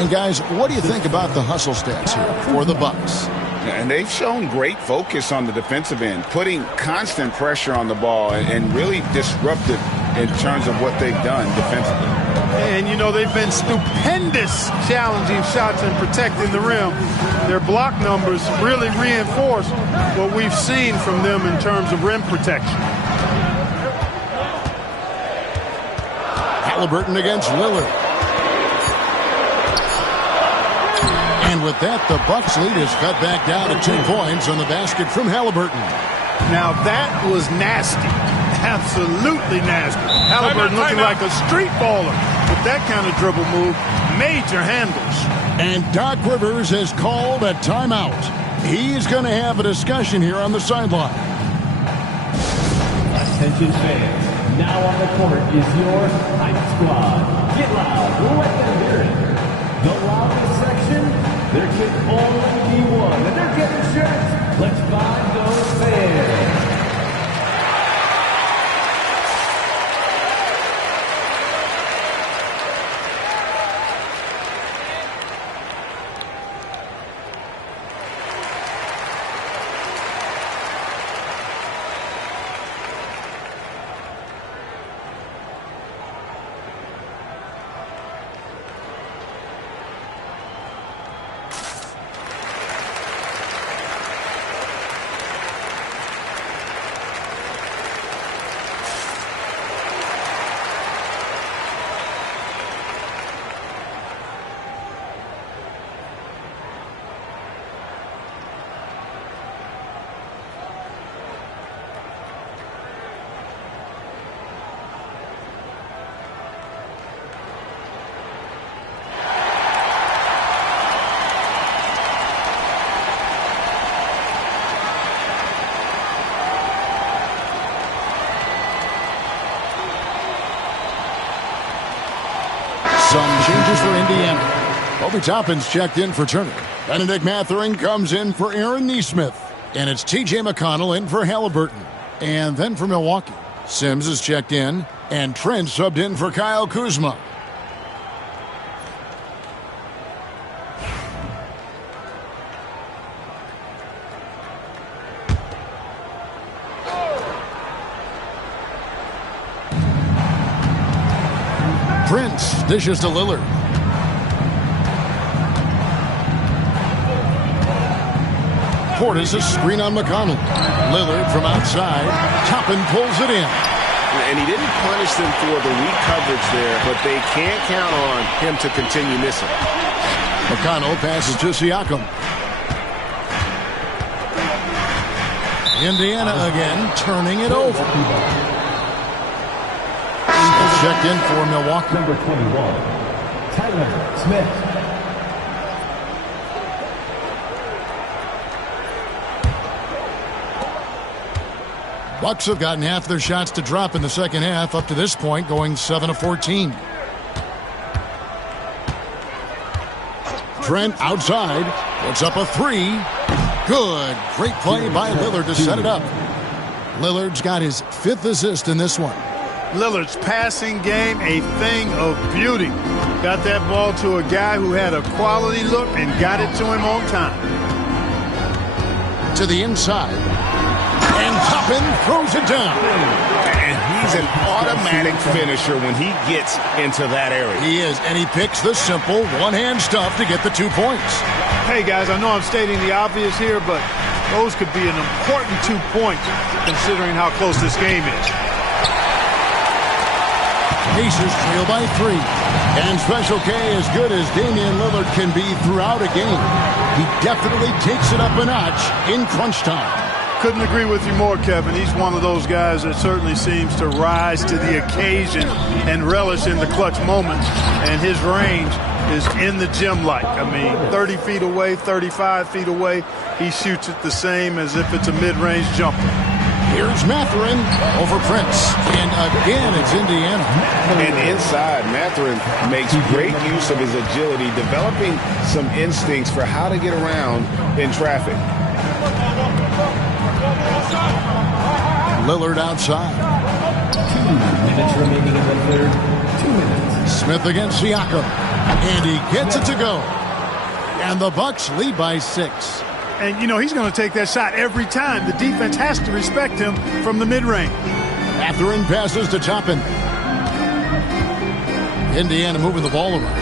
And, guys, what do you think about the hustle stats here for the Bucks? And they've shown great focus on the defensive end, putting constant pressure on the ball and really disruptive in terms of what they've done defensively. And, you know, they've been stupendous challenging shots and protecting the rim. Their block numbers really reinforce what we've seen from them in terms of rim protection. Halliburton against Lillard. And with that, the Bucks lead is cut back down to 2 points on the basket from Halliburton. Now that was nasty. Absolutely nasty. Halliburton looking like a street baller with that kind of dribble move. Major handles. And Doc Rivers has called a timeout. He's going to have a discussion here on the sideline. Attention fans. Now on the court is your hype squad. Get loud. Let them hear it. The loudest section, there can only be one. And they're getting shirts. Let's find those fans. Some changes for Indiana. Obi Toppin's checked in for Turner. Benedict Mathurin comes in for Aaron Neesmith. And it's T.J. McConnell in for Halliburton. And then for Milwaukee, Sims is checked in. And Trent subbed in for Kyle Kuzma. Prince dishes to Lillard. Portis a screen on McConnell. Lillard from outside. Toppin pulls it in. And he didn't punish them for the weak coverage there, but they can't count on him to continue missing. McConnell passes to Siakam. Indiana again, turning it over. Checked in for Milwaukee. Number 21, Tyler Smith. Bucks have gotten half their shots to drop in the second half up to this point, going 7 of 14. Trent outside, puts up a three. Good. Great play by Lillard to set it up. Lillard's got his 5th assist in this one. Lillard's passing game, a thing of beauty. Got that ball to a guy who had a quality look and got it to him on time. To the inside. And Toppin throws it down. And he's an automatic finisher when he gets into that area. He is, and he picks the simple one-hand stuff to get the 2 points. Hey, guys, I know I'm stating the obvious here, but those could be an important 2 points considering how close this game is. Pacers trail by 3. And Special K, as good as Damian Lillard can be throughout a game, he definitely takes it up a notch in crunch time. Couldn't agree with you more, Kevin. He's one of those guys that certainly seems to rise to the occasion and relish in the clutch moments. And his range is in the gym like. I mean, 30 feet away, 35 feet away, he shoots it the same as if it's a mid-range jumper. Here's Mathurin over Prince. And again, it's Indiana. And inside, Mathurin makes great use of his agility, developing some instincts for how to get around in traffic. Lillard outside. 2 minutes remaining in the third. 2 minutes. Smith against Siakam. And he gets it to go. And the Bucks lead by 6. And, you know, he's going to take that shot every time. The defense has to respect him from the mid-range. Mathurin passes to Toppin. Indiana moving the ball around.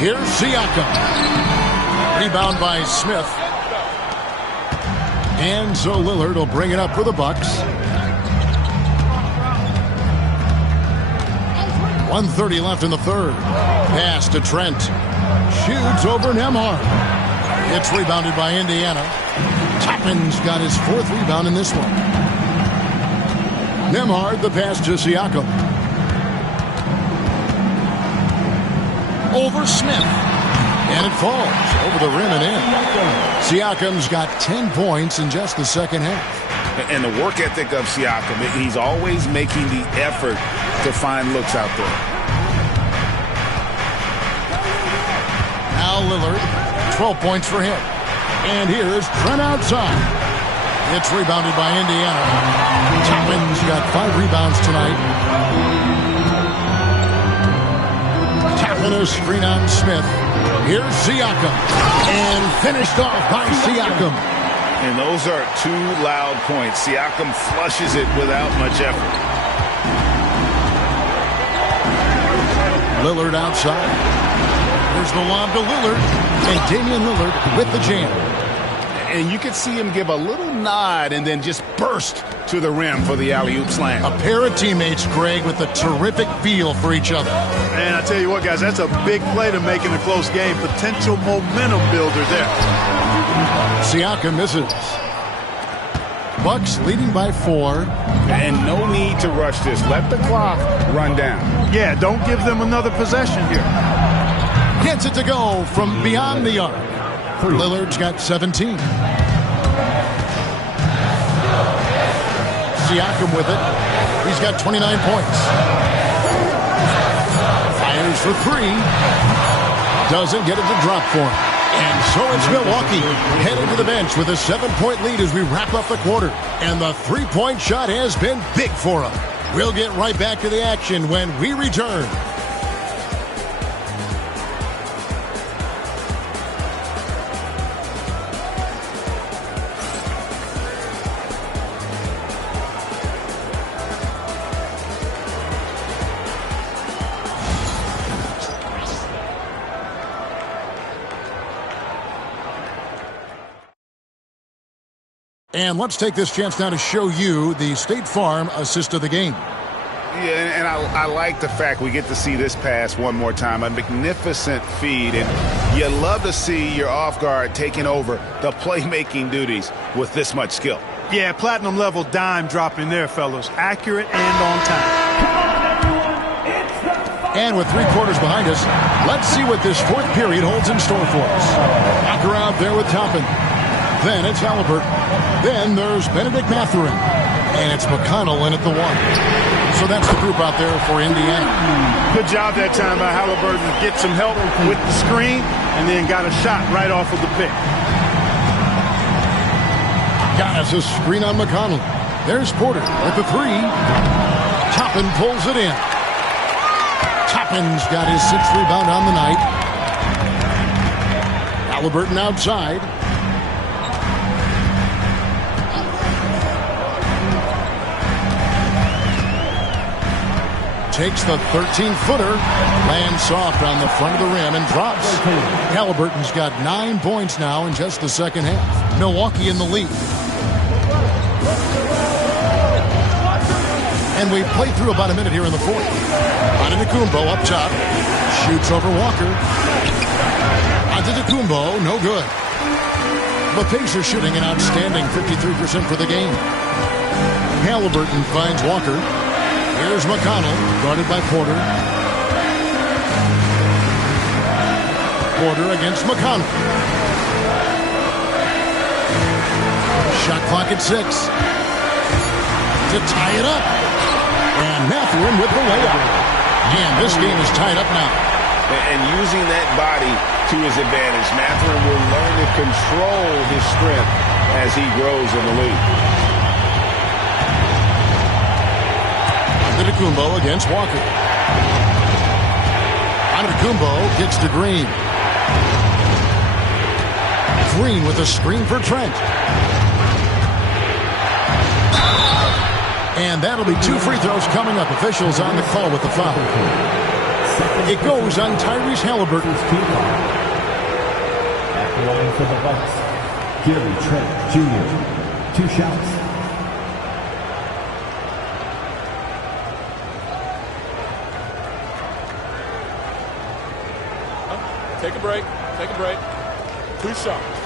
Here's Siakam. Rebound by Smith. And so Lillard will bring it up for the Bucks. 1:30 left in the third. Pass to Trent. Shoots over Nembhard. It's rebounded by Indiana. Toppin's got his 4th rebound in this one. Nembhard, the pass to Siakam. Over Smith. And it falls over the rim and in. Siakam's got 10 points in just the second half. And the work ethic of Siakam, he's always making the effort to find looks out there. Now Lillard, 12 points for him. And here's Trent outside. It's rebounded by Indiana. Toppin's got 5 rebounds tonight. Toppin a screen on Smith. Here's Siakam. And finished off by Siakam. And those are 2 loud points. Siakam flushes it without much effort. Lillard outside. Here's the lob to Lillard. And Damian Lillard with the jam. And you could see him give a little nod and then just burst to the rim for the alley-oop slam. A pair of teammates, Greg, with a terrific feel for each other. And I tell you what, guys, that's a big play to make in a close game. Potential momentum builder there. Siakam misses. Bucks leading by 4. And no need to rush this. Let the clock run down. Yeah, don't give them another possession here. Gets it to go from beyond the arc. Lillard's got 17. Siakam with it. He's got 29 points. Fires for 3. Doesn't get it to drop for him. And so it's Milwaukee heading to the bench with a 7-point lead as we wrap up the quarter. And the 3-point shot has been big for him. We'll get right back to the action when we return. And let's take this chance now to show you the State Farm assist of the game. Yeah, and I like the fact we get to see this pass one more time. A magnificent feed, and you love to see your off guard taking over the playmaking duties with this much skill. Yeah, platinum level dime dropping there, fellas. Accurate and on time. And with 3 quarters behind us, let's see what this fourth period holds in store for us. Walker out there with Toppin. Then it's Halliburton. Then there's Benedict Mathurin. And it's McConnell in at the 1. So that's the group out there for Indiana. Good job that time by Halliburton to get some help with the screen and then got a shot right off of the pick. Giannis a screen on McConnell. There's Porter with the 3. Toppin pulls it in. Toppin's got his 6th rebound on the night. Halliburton outside. Takes the 13-footer, lands soft on the front of the rim and drops. Halliburton's got 9 points now in just the second half. Milwaukee in the lead. And we play through about a minute here in the fourth. Antetokounmpo up top. Shoots over Walker. Antetokounmpo, no good. The Pacers shooting an outstanding 53% for the game. Halliburton finds Walker. Here's McConnell, guarded by Porter. Porter against McConnell. Shot clock at 6. To tie it up. And Mathurin with the layup. And this game is tied up now. And using that body to his advantage, Mathurin will learn to control his strength as he grows in the league. Antetokounmpo against Walker. Antetokounmpo gets to Green. Green with a screen for Trent. And that'll be 2 free throws coming up. Officials on the call with the foul. It goes on Tyrese Halliburton. At the line for the Bucks, Gary Trent Jr. 2 shots. Take a break. Take a break. 2 shots.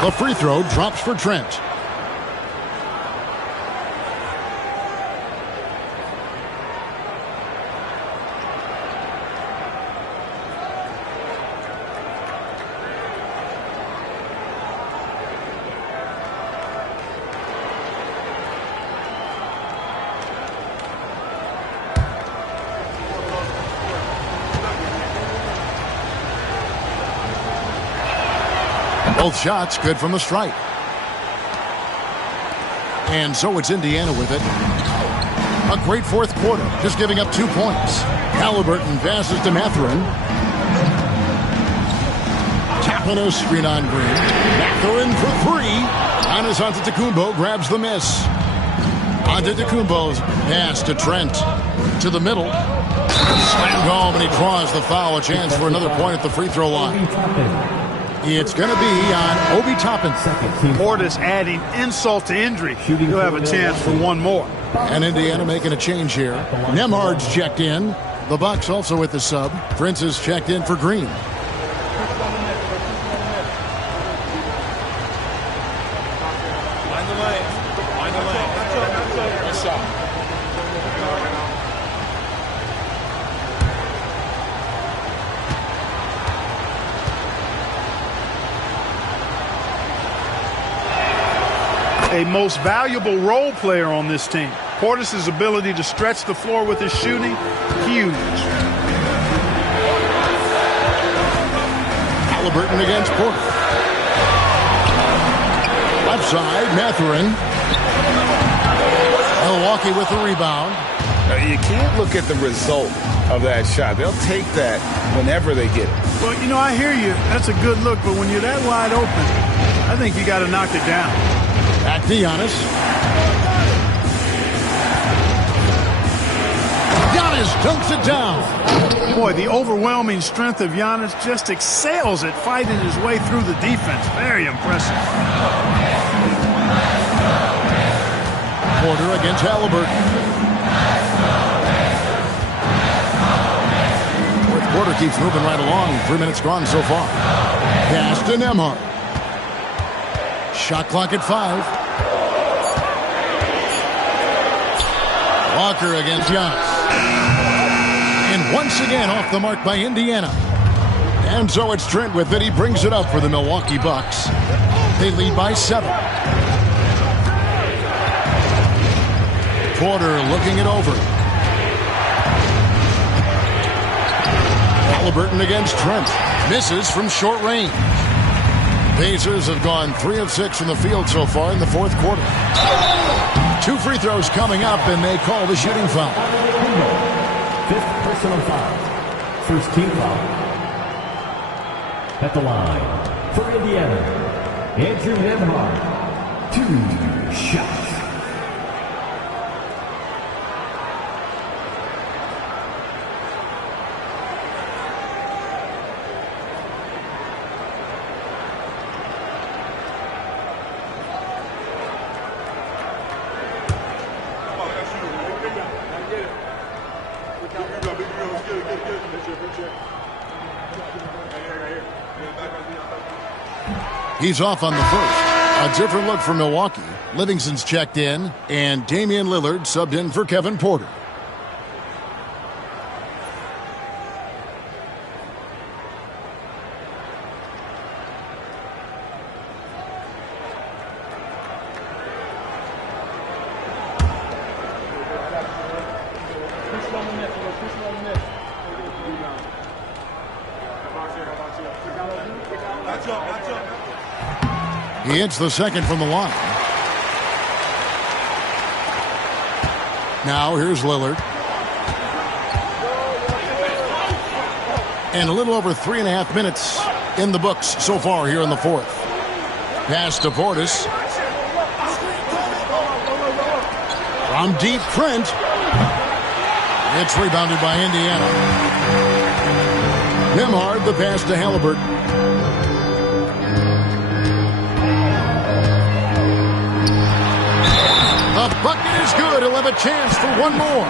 The free throw drops for Trent. Both shots good from the stripe. And so it's Indiana with it. A great fourth quarter, just giving up 2 points. Halliburton passes to Mathurin. Tapping a screen on Green. Mathurin for 3. Giannis Antetokounmpo grabs the miss. Antetokounmpo's pass to Trent. To the middle. Slammed home, and he draws the foul. A chance for another point at the free throw line. It's going to be on Obi Toppin. Portis adding insult to injury. He'll have a chance for one more. And Indiana making a change here. Nemhard's checked in. The Bucks also with the sub. Prince is checked in for Green. Find the lane. Find the lane. Good shot. A most valuable role player on this team. Portis' ability to stretch the floor with his shooting, huge. Halliburton against Porter. Left side, Mathurin. Milwaukee with the rebound. Now, you can't look at the result of that shot. They'll take that whenever they get it. Well, you know, I hear you. That's a good look, but when you're that wide open, I think you got to knock it down. Back to Giannis. Giannis dunks it down. Boy, the overwhelming strength of Giannis just excels at fighting his way through the defense. Very impressive. Porter against Halliburton. Fourth quarter keeps moving right along. 3 minutes gone so far. Pass to Nembhard. Shot clock at 5. Walker against Giannis. And once again off the mark by Indiana. And so it's Trent with it. He brings it up for the Milwaukee Bucks. They lead by 7. Porter looking it over. Halliburton against Trent. Misses from short range. Pacers have gone 3 of 6 from the field so far in the fourth quarter. 2 free throws coming up, and they call the shooting foul. 5th personal foul. First team foul. At the line for Indiana, Andrew Nembhard. 2 shots. He's off on the first. A different look for Milwaukee. Livingston's checked in, and Damian Lillard subbed in for Kevin Porter. He hits the second from the line. Now here's Lillard. And a little over 3.5 minutes in the books so far here in the fourth. Pass to Portis. From deep, Trent. It's rebounded by Indiana. Nembhard, the pass to Halliburton. The bucket is good. He'll have a chance for one more.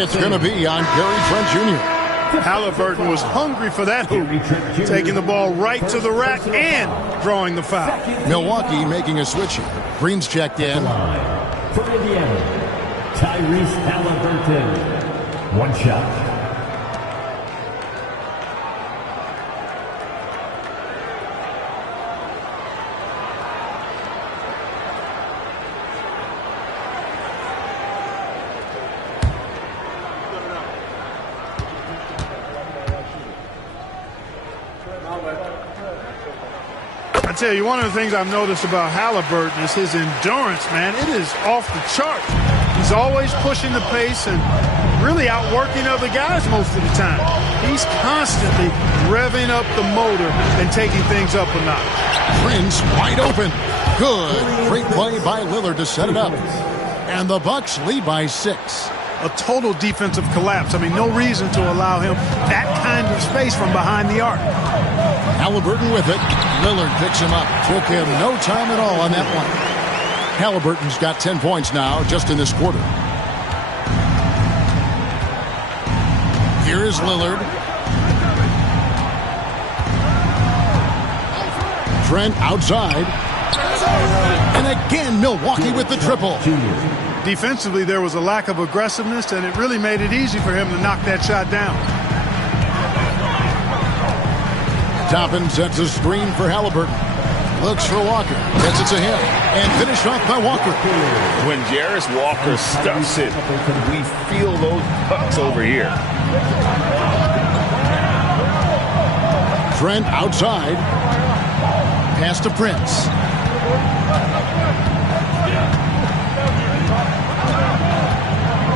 It's going to be on Gary Trent Jr. Halliburton was hungry for that hoop, taking the ball right to the rack and drawing the foul. Milwaukee making a switch here. Green's checked in. For Indiana, Tyrese Halliburton. 1 shot. I tell you, one of the things I've noticed about Halliburton is his endurance, man. It is off the chart. He's always pushing the pace and really outworking other guys most of the time. He's constantly revving up the motor and taking things up a notch. Prince wide open. Good. Great play by Lillard to set it up. And the Bucks lead by 6. A total defensive collapse. I mean, no reason to allow him that kind of space from behind the arc. Halliburton with it. Lillard picks him up. Took him no time at all on that one. Halliburton's got 10 points now just in this quarter. Here is Lillard. Trent outside. And again, Milwaukee with the triple. Defensively, there was a lack of aggressiveness, and it really made it easy for him to knock that shot down. Toppin sets a screen for Halliburton. Looks for Walker. Gets it to him. And finished off by Walker. When Jarris Walker stuffs it, we feel those pucks over here. Trent outside. Pass to Prince.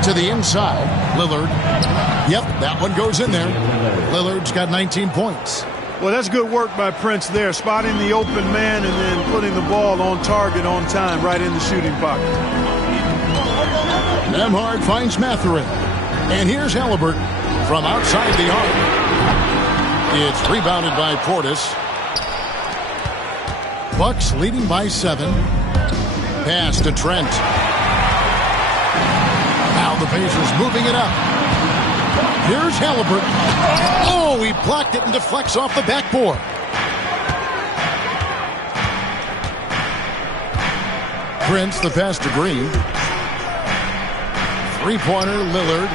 To the inside. Lillard. Yep, that one goes in there. Lillard's got 19 points. Well, that's good work by Prince there, spotting the open man and then putting the ball on target on time right in the shooting pocket. Nembhard finds Mathurin. And here's Halliburton from outside the arc. It's rebounded by Portis. Bucks leading by 7. Pass to Trent. Now the Pacers moving it up. Here's Halliburton. Oh, he blocked it and deflects off the backboard. Prince, the pass to Green. Three-pointer, Lillard.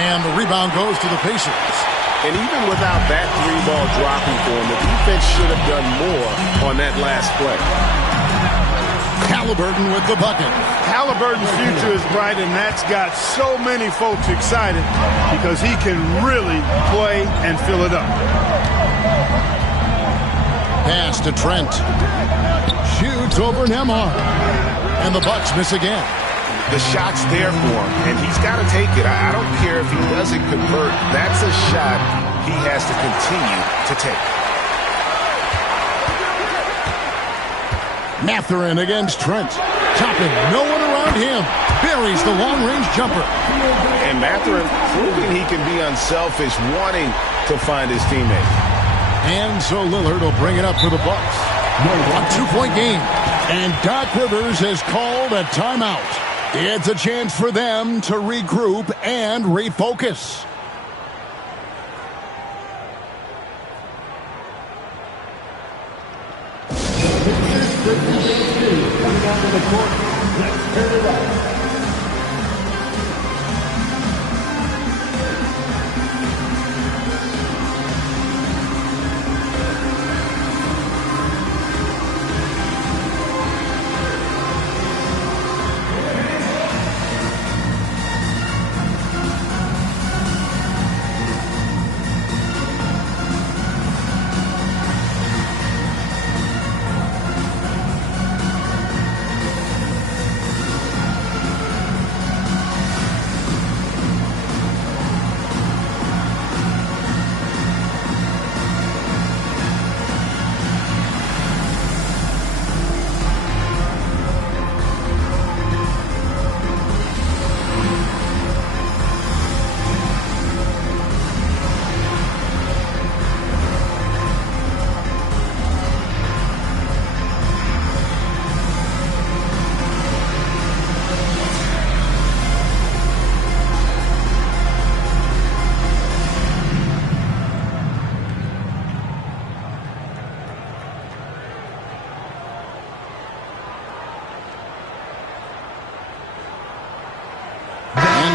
And the rebound goes to the Pacers. And even without that 3-ball dropping for him, the defense should have done more on that last play. Halliburton with the bucket. Halliburton's future is bright, and that's got so many folks excited because he can really play and fill it up. Pass to Trent. Shoots over Nembhard. And the Bucks miss again. The shot's there for him, and he's got to take it. I don't care if he doesn't convert. That's a shot he has to continue to take. Mathurin against Trent. Topping, no one around him. Buries the long-range jumper. And Mathurin proving he can be unselfish, wanting to find his teammate. And so Lillard will bring it up for the Bucks. A 2-point game. And Doc Rivers has called a timeout. It's a chance for them to regroup and refocus. Coming out to the court. Let's turn it up.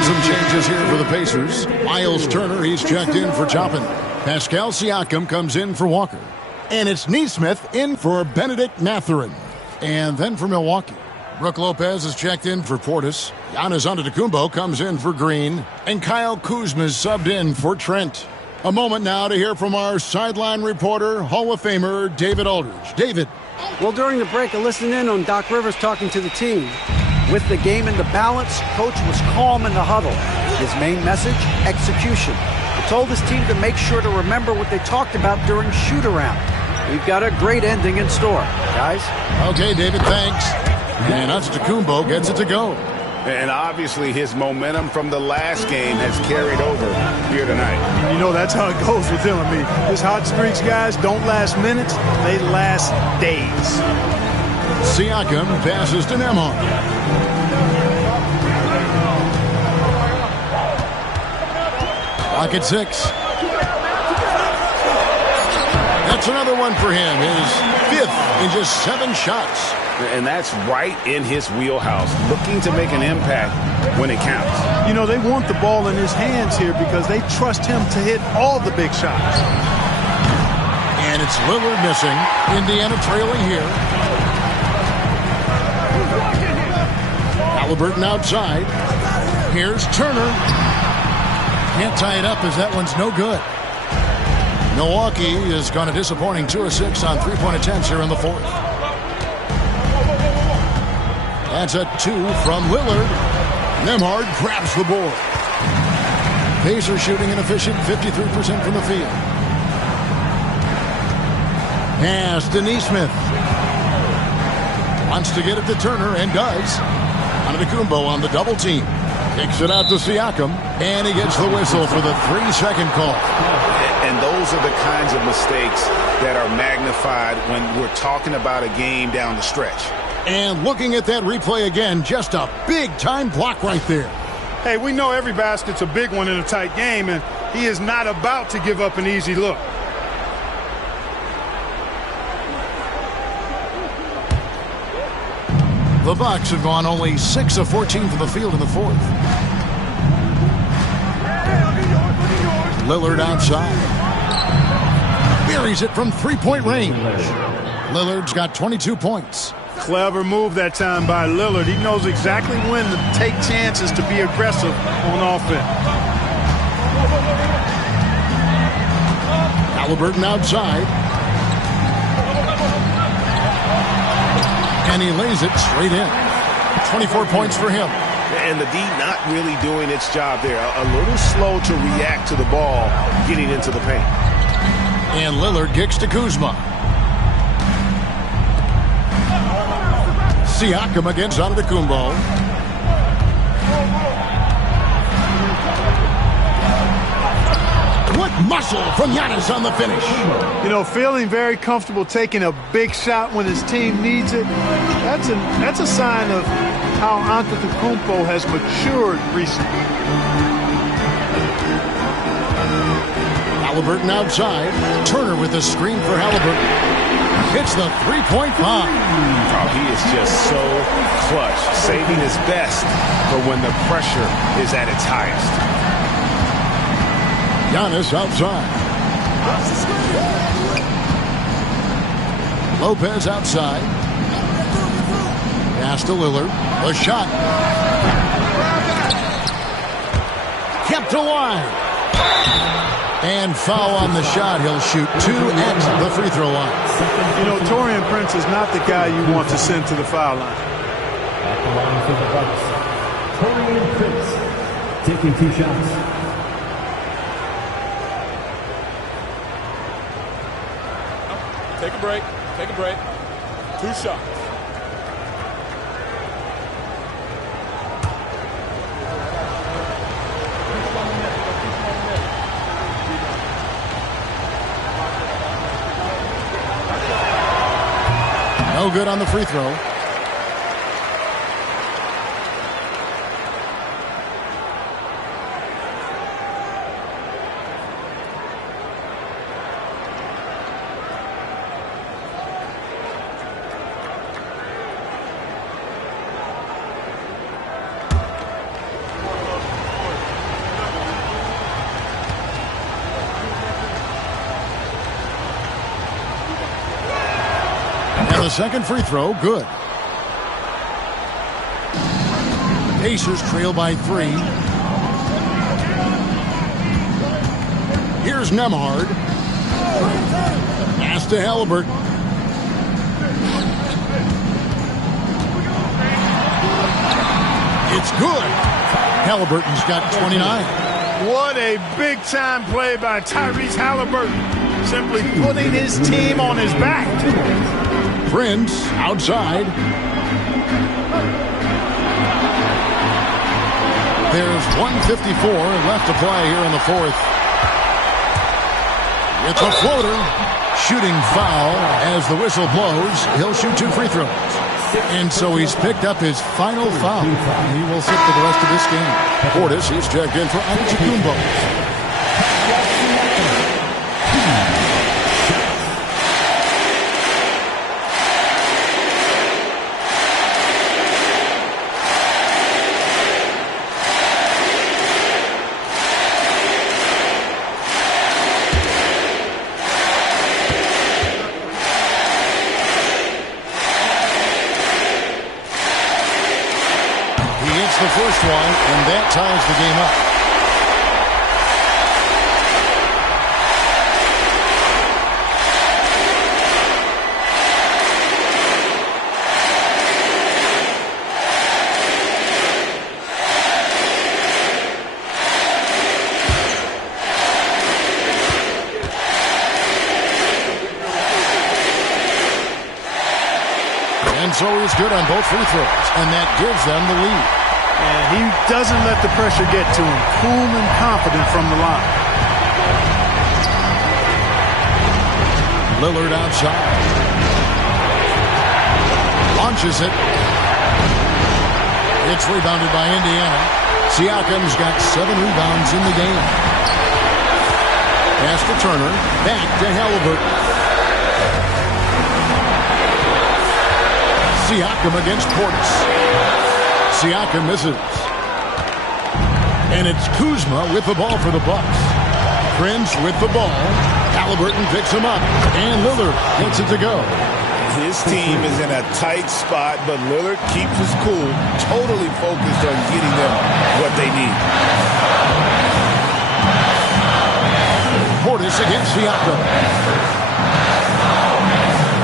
Some changes here for the Pacers. Miles Turner, he's checked in for Toppin. Pascal Siakam comes in for Walker. And it's Nesmith in for Benedict Mathurin. And then for Milwaukee, Brook Lopez is checked in for Portis. Giannis Antetokounmpo comes in for Green. And Kyle Kuzma is subbed in for Trent. A moment now to hear from our sideline reporter, Hall of Famer David Aldridge. David. Well, during the break, I listened in on Doc Rivers talking to the team. With the game in the balance, Coach was calm in the huddle. His main message, execution. He told his team to make sure to remember what they talked about during shoot-around. We've got a great ending in store, guys. Okay, David, thanks. And Antetokounmpo gets it to go. And obviously his momentum from the last game has carried over here tonight. You know, that's how it goes with him. I mean, his hot streaks, guys, don't last minutes. They last days. Siakam passes to Nembhard. Clock at 6. That's another one for him. His 5th in just 7 shots. And that's right in his wheelhouse, looking to make an impact when it counts. You know, they want the ball in his hands here because they trust him to hit all the big shots. And it's Lillard missing. Indiana trailing here. Halliburton outside. Here's Turner. Can't tie it up as that one's no good. Milwaukee has gone a disappointing 2 of 6 on 3-point attempts here in the 4th. That's a 2 from Lillard. Nembhard grabs the board. Pacers shooting an efficient 53% from the field. Pass to Nesmith. Wants to get it to Turner and does. Antetokounmpo on the double team. Kicks it out to Siakam, and he gets the whistle for the 3-second call. And those are the kinds of mistakes that are magnified when we're talking about a game down the stretch. And looking at that replay again, just a big-time block right there. Hey, we know every basket's a big one in a tight game, and he is not about to give up an easy look. The Bucks have gone only 6 of 14 from the field in the fourth. Lillard outside. Buries it from three-point range. Lillard's got 22 points. Clever move that time by Lillard. He knows exactly when to take chances to be aggressive on offense. Halliburton outside. And he lays it straight in. 24 points for him. And the D not really doing its job there. A little slow to react to the ball getting into the paint. And Lillard kicks to Kuzma. Siakam against Antetokounmpo. What muscle from Giannis on the finish. You know, feeling very comfortable taking a big shot when his team needs it. That's a sign of how Antetokounmpo has matured recently. Halliburton outside. Turner with a screen for Halliburton. Hits the three-point bomb. Oh, he is just so clutch, saving his best for when the pressure is at its highest. Giannis outside. Lopez outside. Pass to Lillard. A shot. Kept alive. And foul on the shot. He'll shoot 2 at the free throw line. You know, Taurean Prince is not the guy you want to send to the foul line. At the line for the Bucks, Taurean Prince taking 2 shots. Take a break. Take a break. 2 shots. No good on the free throw. The second free throw, good. Pacers trail by 3. Here's Nembhard. Pass to Halliburton. It's good. Halliburton's got 29. What a big-time play by Tyrese Halliburton. Simply putting his team on his back. Prince outside. There's 1:54 left to play here in the fourth. It's a floater. Shooting foul as the whistle blows. He'll shoot 2 free throws. And so he's picked up his final foul. He will sit for the rest of this game. Portis, he's checked in for Antetokounmpo. The first one, and that ties the game up. And so he's good on both free throws, and that gives them the lead. And he doesn't let the pressure get to him. Cool and confident from the line. Lillard outside. Launches it. It's rebounded by Indiana. Siakam's got 7 rebounds in the game. Pass to Turner. Back to Halliburton. Siakam against Portis. Siakam misses. And it's Kuzma with the ball for the Bucks. Prince with the ball. Halliburton picks him up. And Lillard gets it to go. His team is in a tight spot, but Lillard keeps his cool, totally focused on getting them what they need. Portis against Siakam.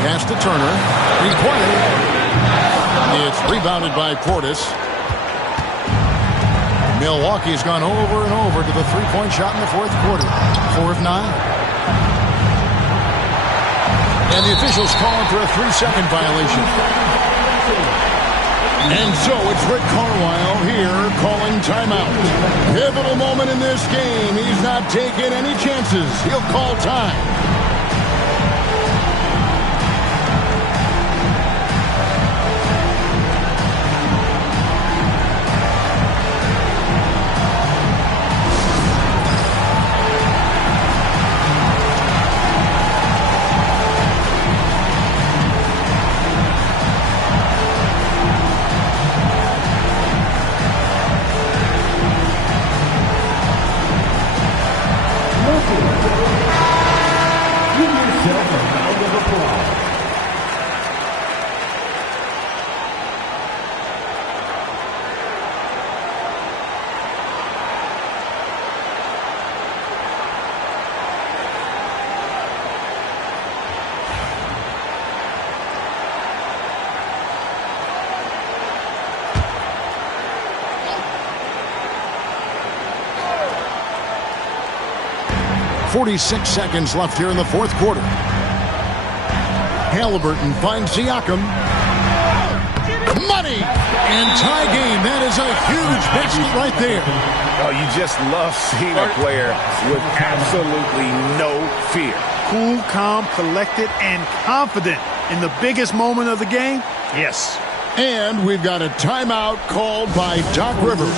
Pass to Turner. Required. It's rebounded by Portis. Milwaukee's gone over and over to the three-point shot in the fourth quarter. 4 of 9. And the officials calling for a 3-second violation. And so it's Rick Carlisle here calling timeout. Pivotal moment in this game. He's not taking any chances. He'll call time. .46 seconds left here in the fourth quarter. Halliburton finds Siakam. Money! And tie game. That is a huge basket right there. Oh, you just love seeing a player with absolutely no fear. Cool, calm, collected, and confident in the biggest moment of the game. Yes. And we've got a timeout called by Doc Rivers.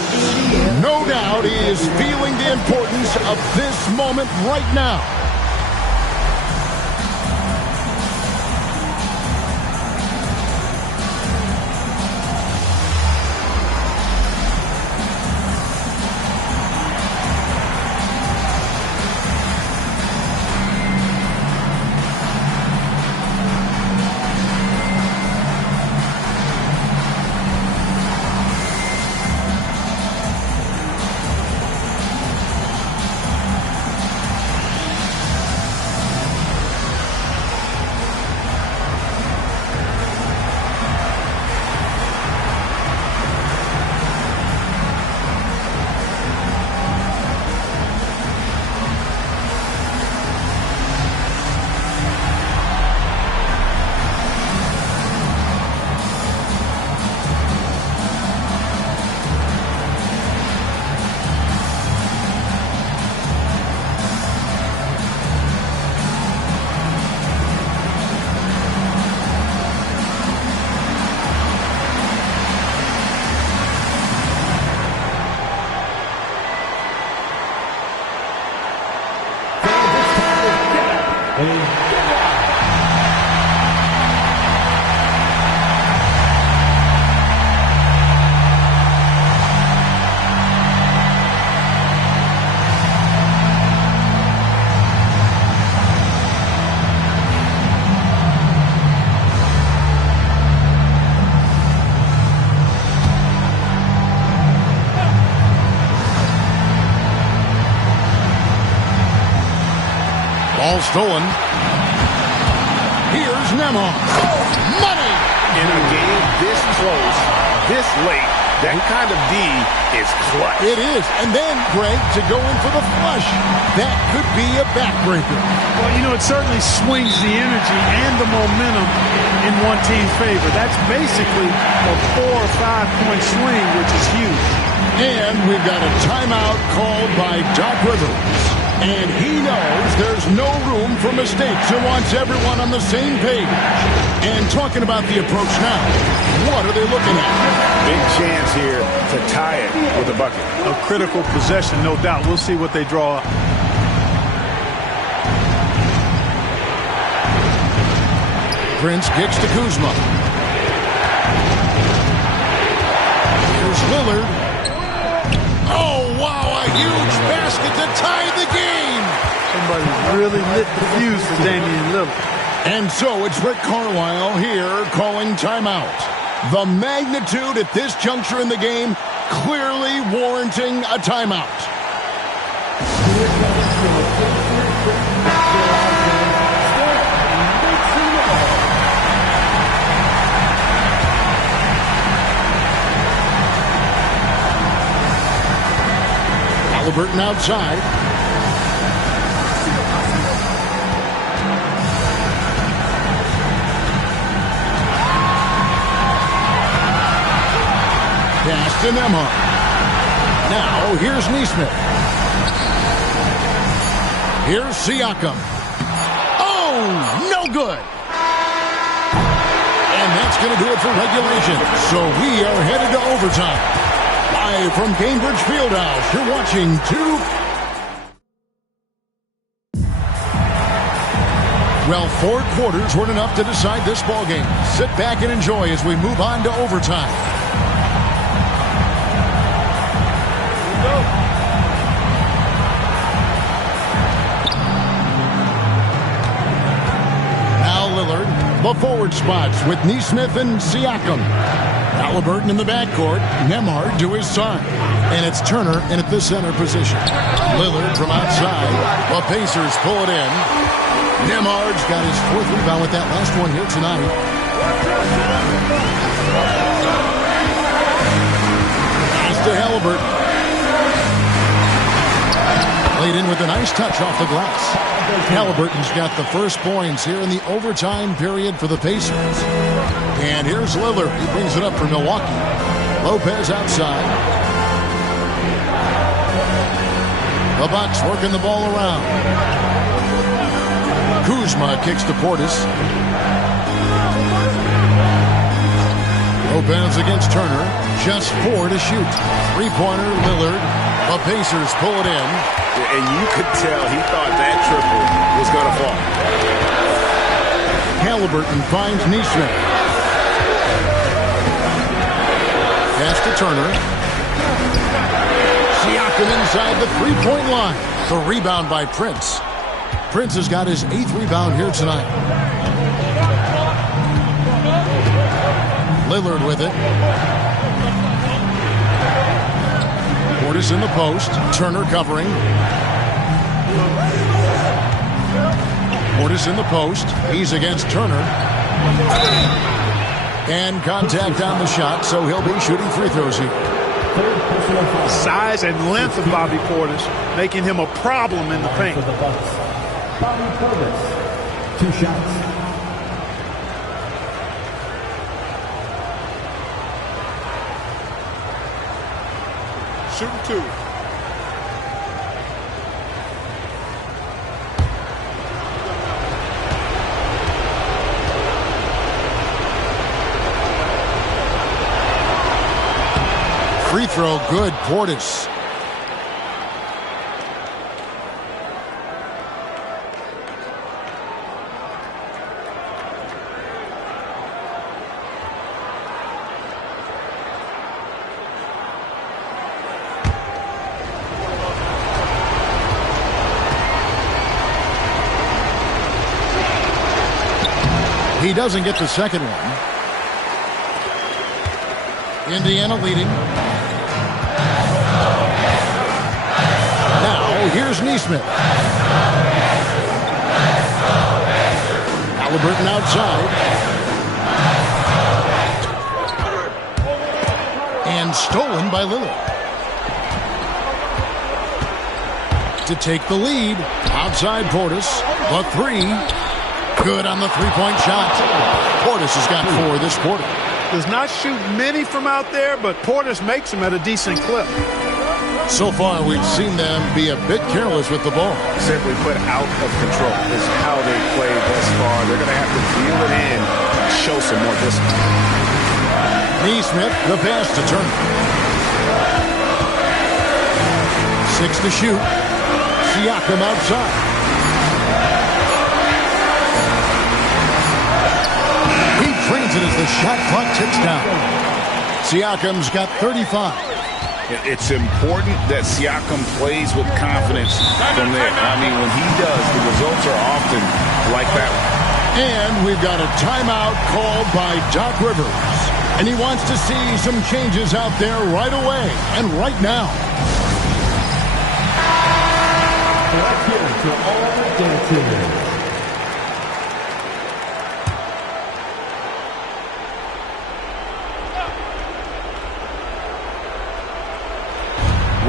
No doubt he is feeling the importance of this moment right now. Ball stolen. Here's Nemeth. Money! In a game this close, this late, That kind of D is clutch. It is. And then, Greg, to go in for the flush. That could be a backbreaker. Well, you know, it certainly swings the energy and the momentum in one team's favor. That's basically a 4 or 5 point swing, which is huge. And we've got a timeout called by Doc Rivers. And he knows there's no room for mistakes and wants everyone on the same page. And talking about the approach now, what are they looking at? Big chance here to tie it with a bucket. A critical possession, no doubt. We'll see what they draw up. Prince kicks to Kuzma. Here's Lillard. Oh, wow, a huge basket to tie the game. Somebody really lit the fuse for Damian Lillard. And so it's Rick Carlisle here calling timeout. The magnitude at this juncture in the game clearly warranting a timeout. Halliburton outside. Pass to Nembhard. Now, here's Nesmith. Here's Siakam. Oh, no good. And that's going to do it for regulation. So we are headed to overtime. Live from Cambridge Fieldhouse, you're watching Well, 4 quarters weren't enough to decide this ballgame. Sit back and enjoy as we move on to overtime. Now Lillard, the forward spots with Nesmith and Siakam. Halliburton in the backcourt, Nembhard to his side. And it's Turner in at the center position. Lillard from outside. The Pacers pull it in. Nembhard's got his 4th rebound with that last one here tonight. Pass to Halliburton. Laid in with a nice touch off the glass. Halliburton's got the first points here in the overtime period for the Pacers. And here's Lillard. He brings it up for Milwaukee. Lopez outside. The Bucks working the ball around. Kuzma kicks to Portis. Lopez against Turner. Just 4 to shoot. 3-pointer, Lillard. The Pacers pull it in. And you could tell he thought that triple was going to fall. Halliburton finds Nesmith. Pass to Turner. Siakam inside the 3-point line. The rebound by Prince. Prince has got his 8th rebound here tonight. Lillard with it. Portis in the post. Turner covering. Portis in the post. He's against Turner. And contact on the shot, so he'll be shooting free throws here. Size and length of Bobby Portis making him a problem in the paint. Bobby Portis, 2 shots. Shooting 2. Free throw good, Portis. He doesn't get the second one. Indiana leading. Now, here's Nesmith. Halliburton outside. And stolen by Lillard. To take the lead, outside Portis. The three. Good on the three-point shot. Portis has got 4 this quarter. Does not shoot many from out there, but Portis makes them at a decent clip. So far, we've seen them be a bit careless with the ball. Simply put, out of control is how they played thus far. They're going to have to reel it in and show some more discipline. Neesmith, the pass to Turner. 6 to shoot. Siakam outside. He trains it as the shot clock ticks down. Siakam's got 35. It's important that Siakam plays with confidence from there. I mean, when he does, the results are often like that one. And we've got a timeout called by Doc Rivers. And he wants to see some changes out there right away and right now. Let's hear it to all the dancers.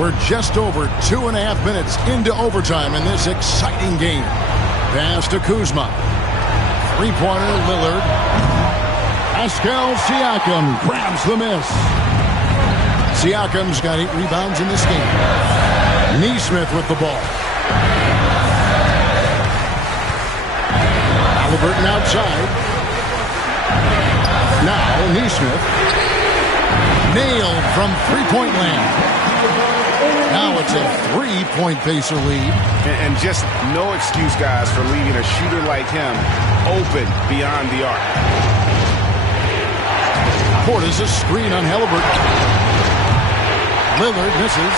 We're just over 2.5 minutes into overtime in this exciting game. Pass to Kuzma. Three-pointer, Lillard. Pascal Siakam grabs the miss. Siakam's got 8 rebounds in this game. Neesmith with the ball. Halliburton outside. Now Neesmith. Nailed from three-point land. Now it's a 3-point Pacer lead. And just no excuse, guys, for leaving a shooter like him open beyond the arc. Portis a screen on Halliburton. Lillard misses.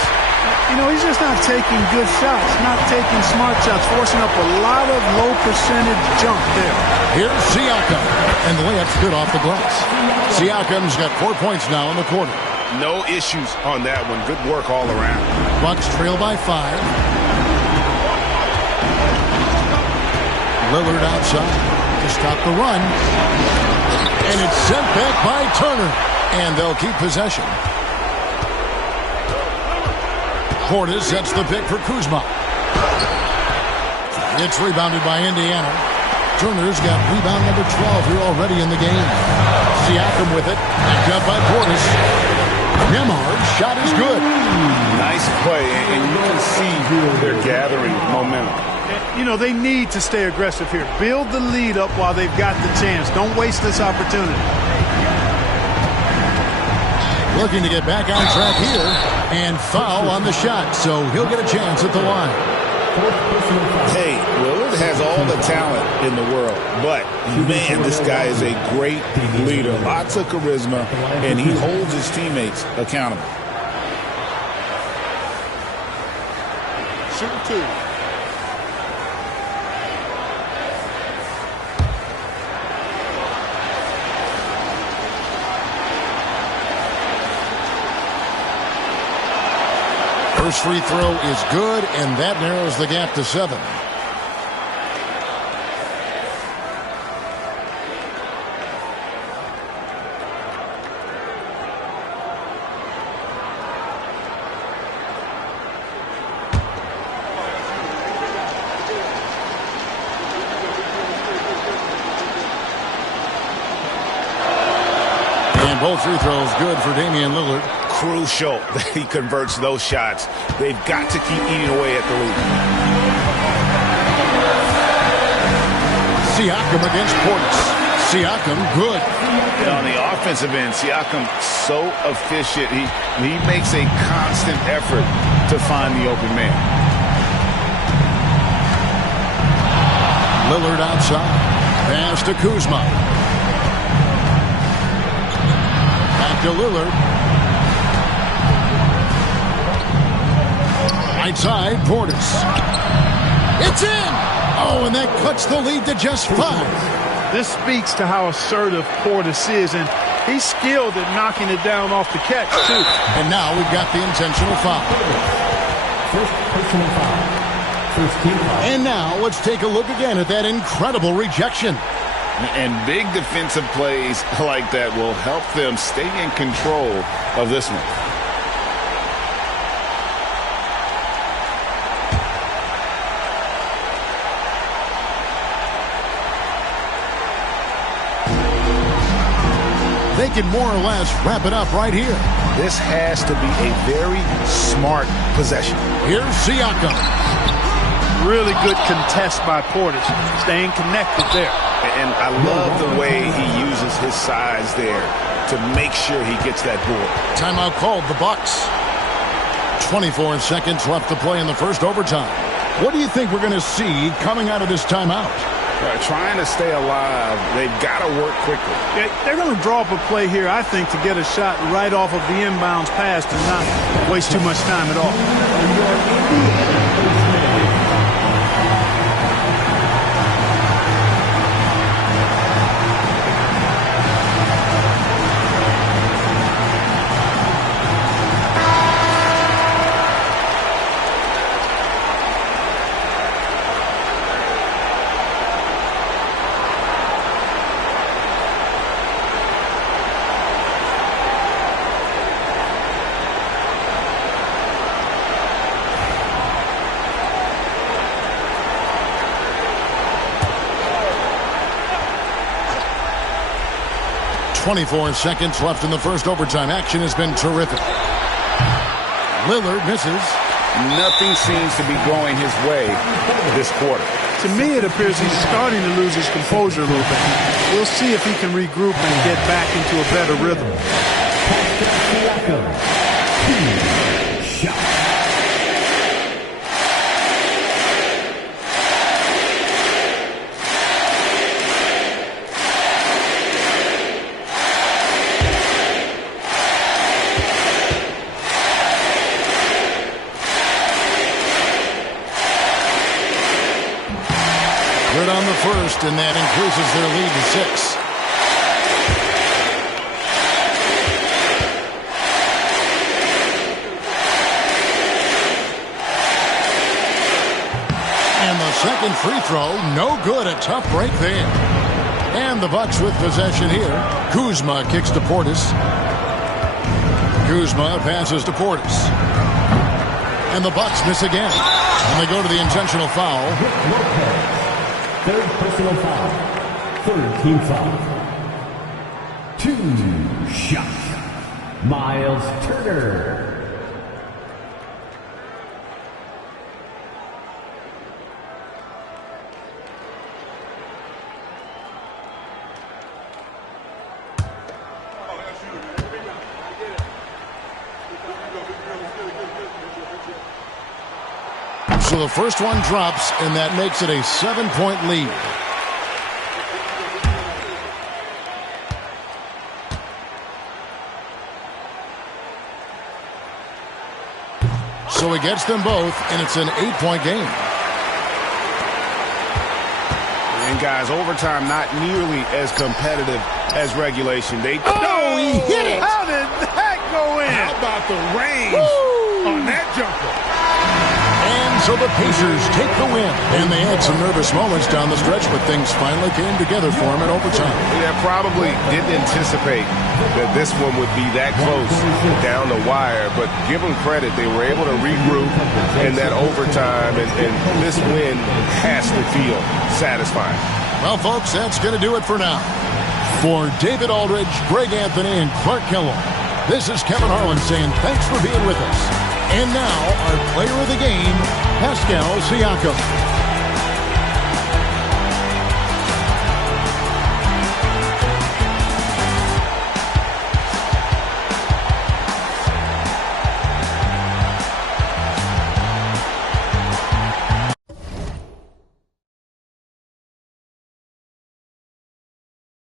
You know, he's just not taking good shots, not taking smart shots, forcing up a lot of low percentage jump there. Here's Siakam, and the layup's good off the glass. Siakam's got 4 points now in the quarter. No issues on that one. Good work all around. Bucks trail by 5. Lillard outside to stop the run. And it's sent back by Turner. And they'll keep possession. Portis sets the pick for Kuzma. It's rebounded by Indiana. Turner's got rebound number 12 here already in the game. Siakam with it. Backed up by Portis. Nemhard's shot is good. Nice play, and you can see they're gathering momentum. You know, they need to stay aggressive here. Build the lead up while they've got the chance. Don't waste this opportunity. Looking to get back on track here. And foul on the shot, so he'll get a chance at the line. Hey, Lillard has all the talent in the world, but, man, this guy is a great leader. Lots of charisma, and he holds his teammates accountable. Shoot 2. First free throw is good, and that narrows the gap to 7. And both free throws good for Damian Lillard. Crucial that he converts those shots. They've got to keep eating away at the lead. Siakam against Portis. Siakam good. And on the offensive end, Siakam so efficient. He makes a constant effort to find the open man. Lillard outside. Pass to Kuzma. Back to Lillard. Right side, Portis. It's in! Oh, and that cuts the lead to just 5. This speaks to how assertive Portis is, and he's skilled at knocking it down off the catch, too. And now we've got the intentional foul. First personal foul. First team foul. And now let's take a look again at that incredible rejection. And big defensive plays like that will help them stay in control of this one. They can more or less wrap it up right here. This has to be a very smart possession. Here's Siakam. Really good contest by Portis. Staying connected there. And I love the way he uses his size there to make sure he gets that board. Timeout called, the Bucks. 24 seconds left to play in the first overtime. What do you think we're going to see coming out of this timeout? Trying to stay alive, they've got to work quickly. They're going to draw up a play here, I think, to get a shot right off of the inbounds pass and not waste too much time at all. .24 seconds left in the first overtime. Action has been terrific. Lillard misses. Nothing seems to be going his way this quarter. To me, it appears he's starting to lose his composure a little bit. We'll see if he can regroup and get back into a better rhythm. Good on the first, and that increases their lead to 6. And the second free throw, no good. A tough break there. And the Bucks with possession here. Kuzma kicks to Portis. Kuzma passes to Portis. And the Bucks miss again. And they go to the intentional foul. Third personal foul. Third team foul. 2 shots. Miles Turner. So the first one drops, and that makes it a 7-point lead. So he gets them both, and it's an 8-point game. And guys, overtime not nearly as competitive as regulation. He hit it! How did that go in? How about the range on that jumper? And so the Pacers take the win. And they had some nervous moments down the stretch, but things finally came together for them in overtime. Yeah, probably didn't anticipate that this one would be that close down the wire, but give them credit. They were able to regroup in that overtime, and this win has to feel satisfying. Well, folks, that's going to do it for now. For David Aldridge, Greg Anthony, and Clark Kellogg, this is Kevin Harlan saying thanks for being with us. And now, our player of the game, Pascal Siakam.